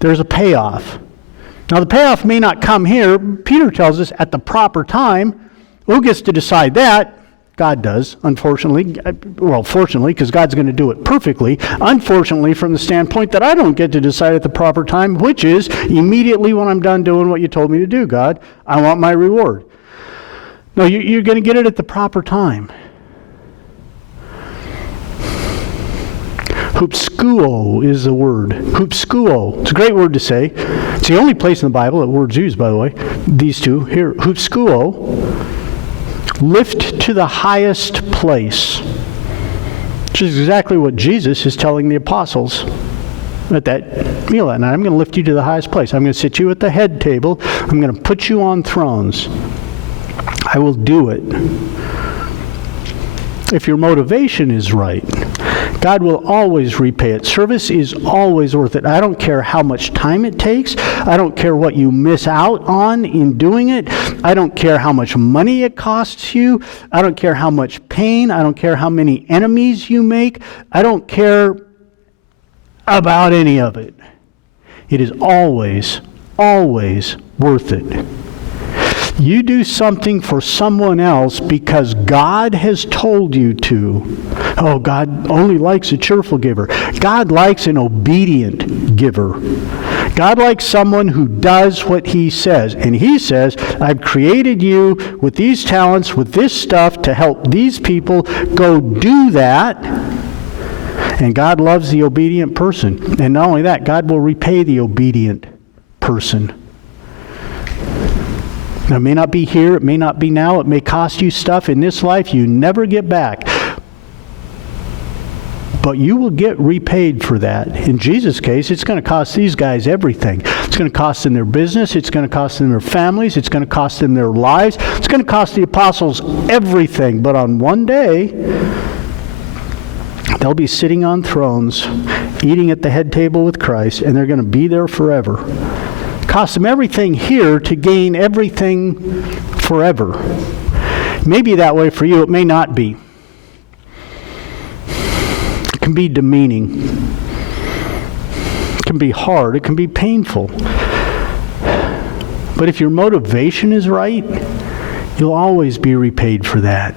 there's a payoff. Now, the payoff may not come here. Peter tells us at the proper time. Who gets to decide that? God does, unfortunately. Well, fortunately, because God's going to do it perfectly. Unfortunately, from the standpoint that I don't get to decide at the proper time, which is immediately when I'm done doing what you told me to do, God. I want my reward. No, you're going to get it at the proper time. Hupskuo is the word. Hupskuo. It's a great word to say. It's the only place in the Bible that word's used, by the way. These two here. Hupskuo. Lift to the highest place, which is exactly what Jesus is telling the apostles at that meal that night. I'm going to lift you to the highest place. I'm going to sit you at the head table. I'm going to put you on thrones. I will do it. If your motivation is right, God will always repay it. Service is always worth it. I don't care how much time it takes. I don't care what you miss out on in doing it. I don't care how much money it costs you. I don't care how much pain. I don't care how many enemies you make. I don't care about any of it. It is always, always worth it. You do something for someone else because God has told you to. Oh, God only likes a cheerful giver. God likes an obedient giver. God likes someone who does what He says. And He says, I've created you with these talents, with this stuff to help these people. Go do that. And God loves the obedient person. And not only that, God will repay the obedient person. Now, it may not be here, it may not be now, it may cost you stuff in this life you never get back. But you will get repaid for that. In Jesus' case, it's going to cost these guys everything. It's going to cost them their business, it's going to cost them their families, it's going to cost them their lives, it's going to cost the apostles everything. But on one day, they'll be sitting on thrones, eating at the head table with Christ, and they're going to be there forever. Cost them everything here to gain everything forever. It may be that way for you, it may not be. It can be demeaning. It can be hard, it can be painful. But if your motivation is right, you'll always be repaid for that.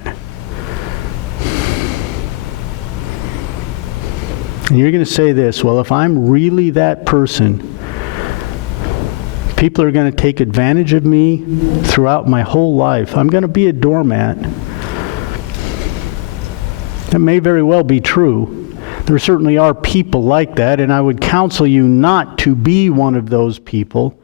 And you're going to say this, well, if I'm really that person, people are going to take advantage of me throughout my whole life. I'm going to be a doormat. That may very well be true. There certainly are people like that, and I would counsel you not to be one of those people.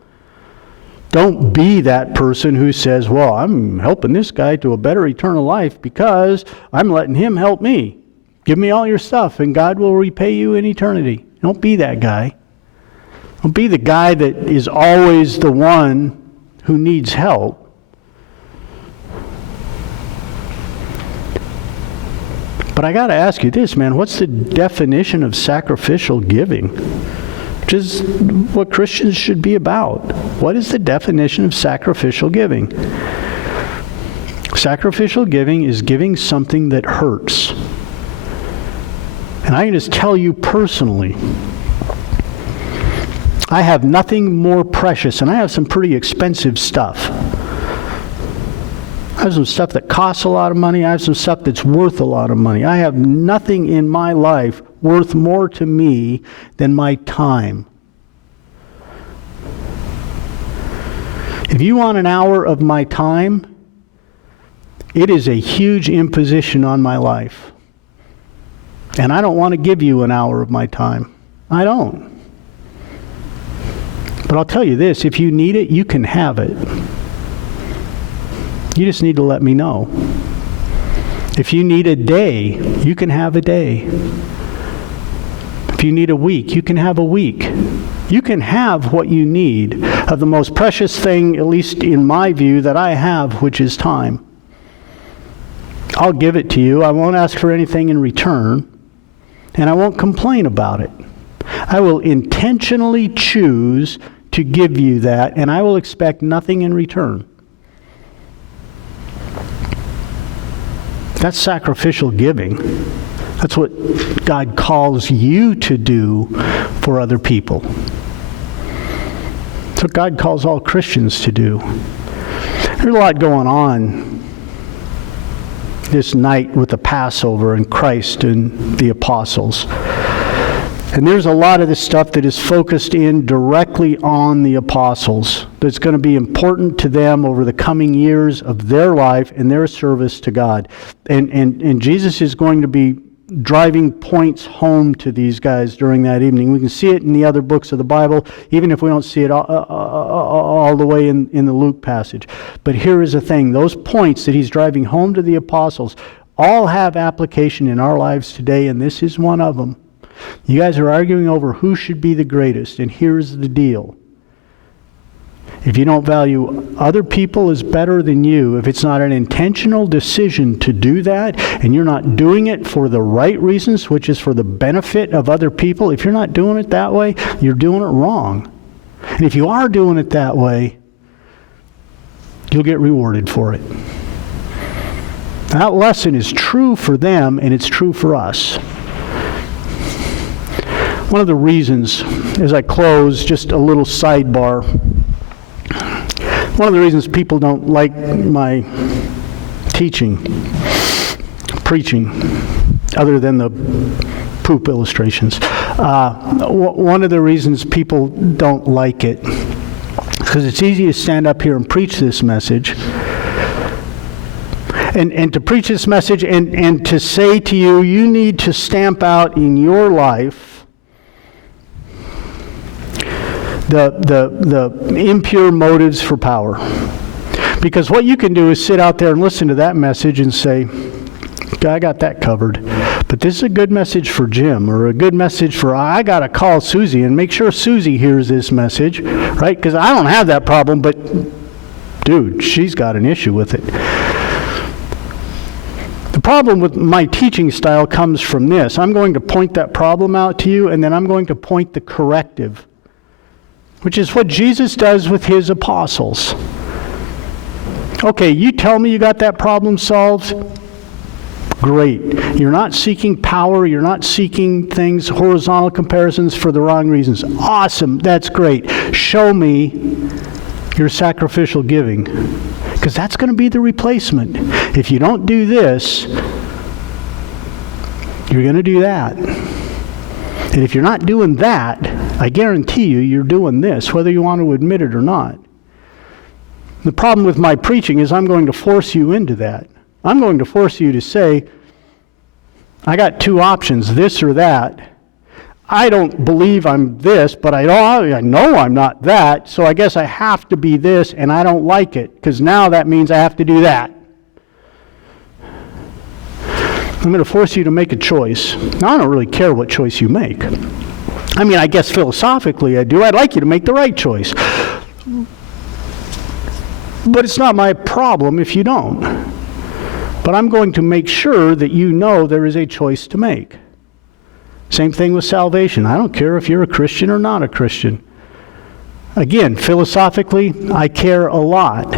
Don't be that person who says, well, I'm helping this guy to a better eternal life because I'm letting him help me. Give me all your stuff and God will repay you in eternity. Don't be that guy. Don't be the guy that is always the one who needs help. But I got to ask you this, man. What's the definition of sacrificial giving? Which is what Christians should be about. What is the definition of sacrificial giving? Sacrificial giving is giving something that hurts. And I can just tell you personally, I have nothing more precious, and I have some pretty expensive stuff. I have some stuff that costs a lot of money. I have some stuff that's worth a lot of money. I have nothing in my life worth more to me than my time. If you want an hour of my time, it is a huge imposition on my life. And I don't want to give you an hour of my time. I don't. But I'll tell you this, if you need it, you can have it. You just need to let me know. If you need a day, you can have a day. If you need a week, you can have a week. You can have what you need of the most precious thing, at least in my view, that I have, which is time. I'll give it to you. I won't ask for anything in return, and I won't complain about it. I will intentionally choose to give you that, and I will expect nothing in return. That's sacrificial giving. That's what God calls you to do for other people. That's what God calls all Christians to do. There's a lot going on this night with the Passover and Christ and the apostles. And there's a lot of this stuff that is focused in directly on the apostles that's going to be important to them over the coming years of their life and their service to God. And Jesus is going to be driving points home to these guys during that evening. We can see it in the other books of the Bible, even if we don't see it all the way in the Luke passage. But here is the thing. Those points that he's driving home to the apostles all have application in our lives today, and this is one of them. You guys are arguing over who should be the greatest, and here's the deal. If you don't value other people as better than you, if it's not an intentional decision to do that, and you're not doing it for the right reasons, which is for the benefit of other people, if you're not doing it that way, you're doing it wrong. And if you are doing it that way, you'll get rewarded for it. That lesson is true for them, and it's true for us. One of the reasons, as I close, just a little sidebar, one of the reasons people don't like my preaching, other than the poop illustrations, one of the reasons people don't like it is because it's easy to stand up here and preach this message, and to preach this message and to say to you, you need to stamp out in your life the impure motives for power. Because what you can do is sit out there and listen to that message and say, I got that covered. But this is a good message for Jim, or a good message for, I got to call Susie and make sure Susie hears this message, right? Because I don't have that problem, but dude, she's got an issue with it. The problem with my teaching style comes from this. I'm going to point that problem out to you, and then I'm going to point the corrective, which is what Jesus does with his apostles. Okay, you tell me you got that problem solved? Great. You're not seeking power. You're not seeking things, horizontal comparisons for the wrong reasons. Awesome. That's great. Show me your sacrificial giving, because that's going to be the replacement. If you don't do this, you're going to do that. And if you're not doing that, I guarantee you, you're doing this, whether you want to admit it or not. The problem with my preaching is I'm going to force you into that. I'm going to force you to say, I got two options, this or that. I don't believe I'm this, but I know I'm not that, so I guess I have to be this, and I don't like it, because now that means I have to do that. I'm going to force you to make a choice. Now, I don't really care what choice you make. I mean, I guess philosophically I do. I'd like you to make the right choice. But it's not my problem if you don't. But I'm going to make sure that you know there is a choice to make. Same thing with salvation. I don't care if you're a Christian or not a Christian. Again, philosophically, I care a lot.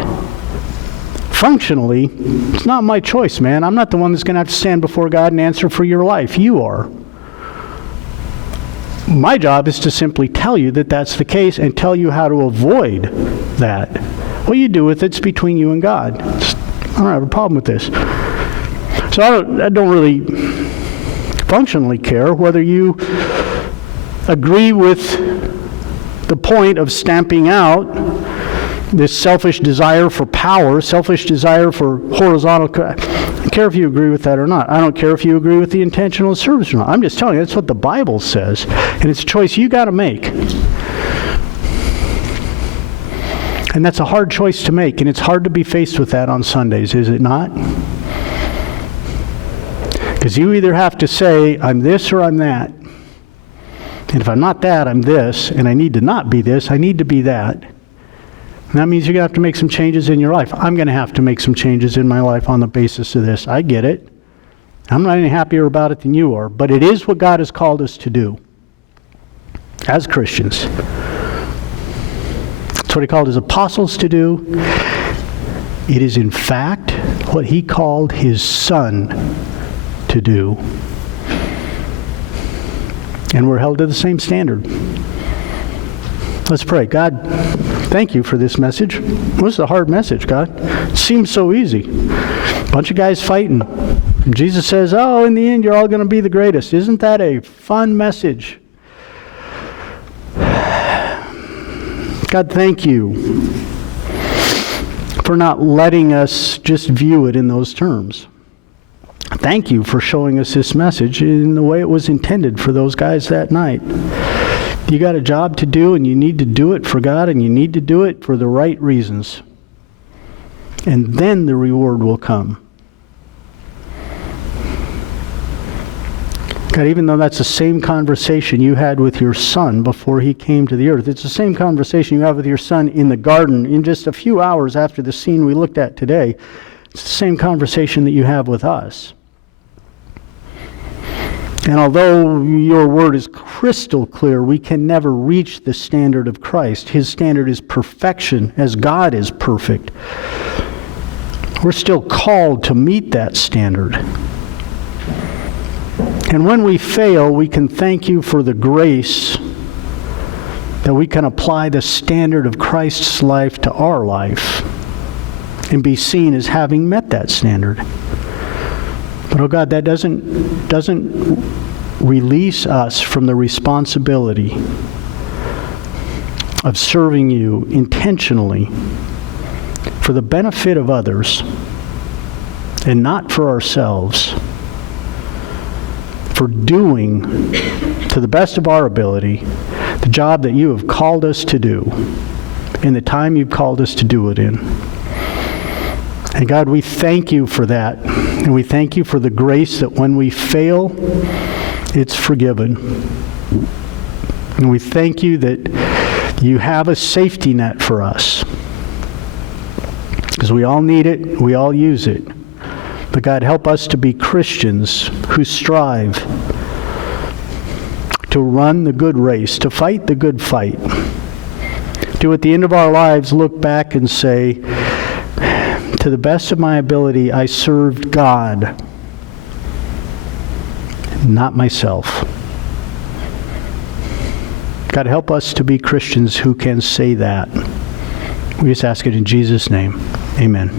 Functionally, it's not my choice, man. I'm not the one that's going to have to stand before God and answer for your life. You are. My job is to simply tell you that that's the case and tell you how to avoid that. What you do with it's between you and God. I don't have a problem with this. So I don't really functionally care whether you agree with the point of stamping out this selfish desire for power, selfish desire for horizontal. I don't care if you agree with that or not. I don't care if you agree with the intentional service or not. I'm just telling you, that's what the Bible says. And it's a choice you got to make. And that's a hard choice to make. And it's hard to be faced with that on Sundays, is it not? Because you either have to say, I'm this or I'm that. And if I'm not that, I'm this. And I need to not be this. I need to be that. And that means you're going to have to make some changes in your life. I'm going to have to make some changes in my life on the basis of this. I get it. I'm not any happier about it than you are. But it is what God has called us to do as Christians. That's what He called His apostles to do. It is, in fact, what He called His Son to do. And we're held to the same standard. Let's pray. God, thank you for this message. This is a hard message, God. It seems so easy. Bunch of guys fighting. And Jesus says, oh, in the end, you're all going to be the greatest. Isn't that a fun message? God, thank you for not letting us just view it in those terms. Thank you for showing us this message in the way it was intended for those guys that night. You got a job to do, and you need to do it for God, and you need to do it for the right reasons. And then the reward will come. God, even though that's the same conversation you had with your son before he came to the earth, it's the same conversation you have with your son in the garden in just a few hours after the scene we looked at today. It's the same conversation that you have with us. And although your word is crystal clear, we can never reach the standard of Christ. His standard is perfection, as God is perfect. We're still called to meet that standard. And when we fail, we can thank you for the grace that we can apply the standard of Christ's life to our life and be seen as having met that standard. But, oh God, that doesn't release us from the responsibility of serving you intentionally for the benefit of others and not for ourselves, for doing, to the best of our ability, the job that you have called us to do in the time you've called us to do it in. And God, we thank you for that. And we thank you for the grace that when we fail, it's forgiven. And we thank you that you have a safety net for us. Because we all need it, we all use it. But God, help us to be Christians who strive to run the good race, to fight the good fight. To, at the end of our lives, look back and say, to the best of my ability, I served God, not myself. God, help us to be Christians who can say that. We just ask it in Jesus' name. Amen.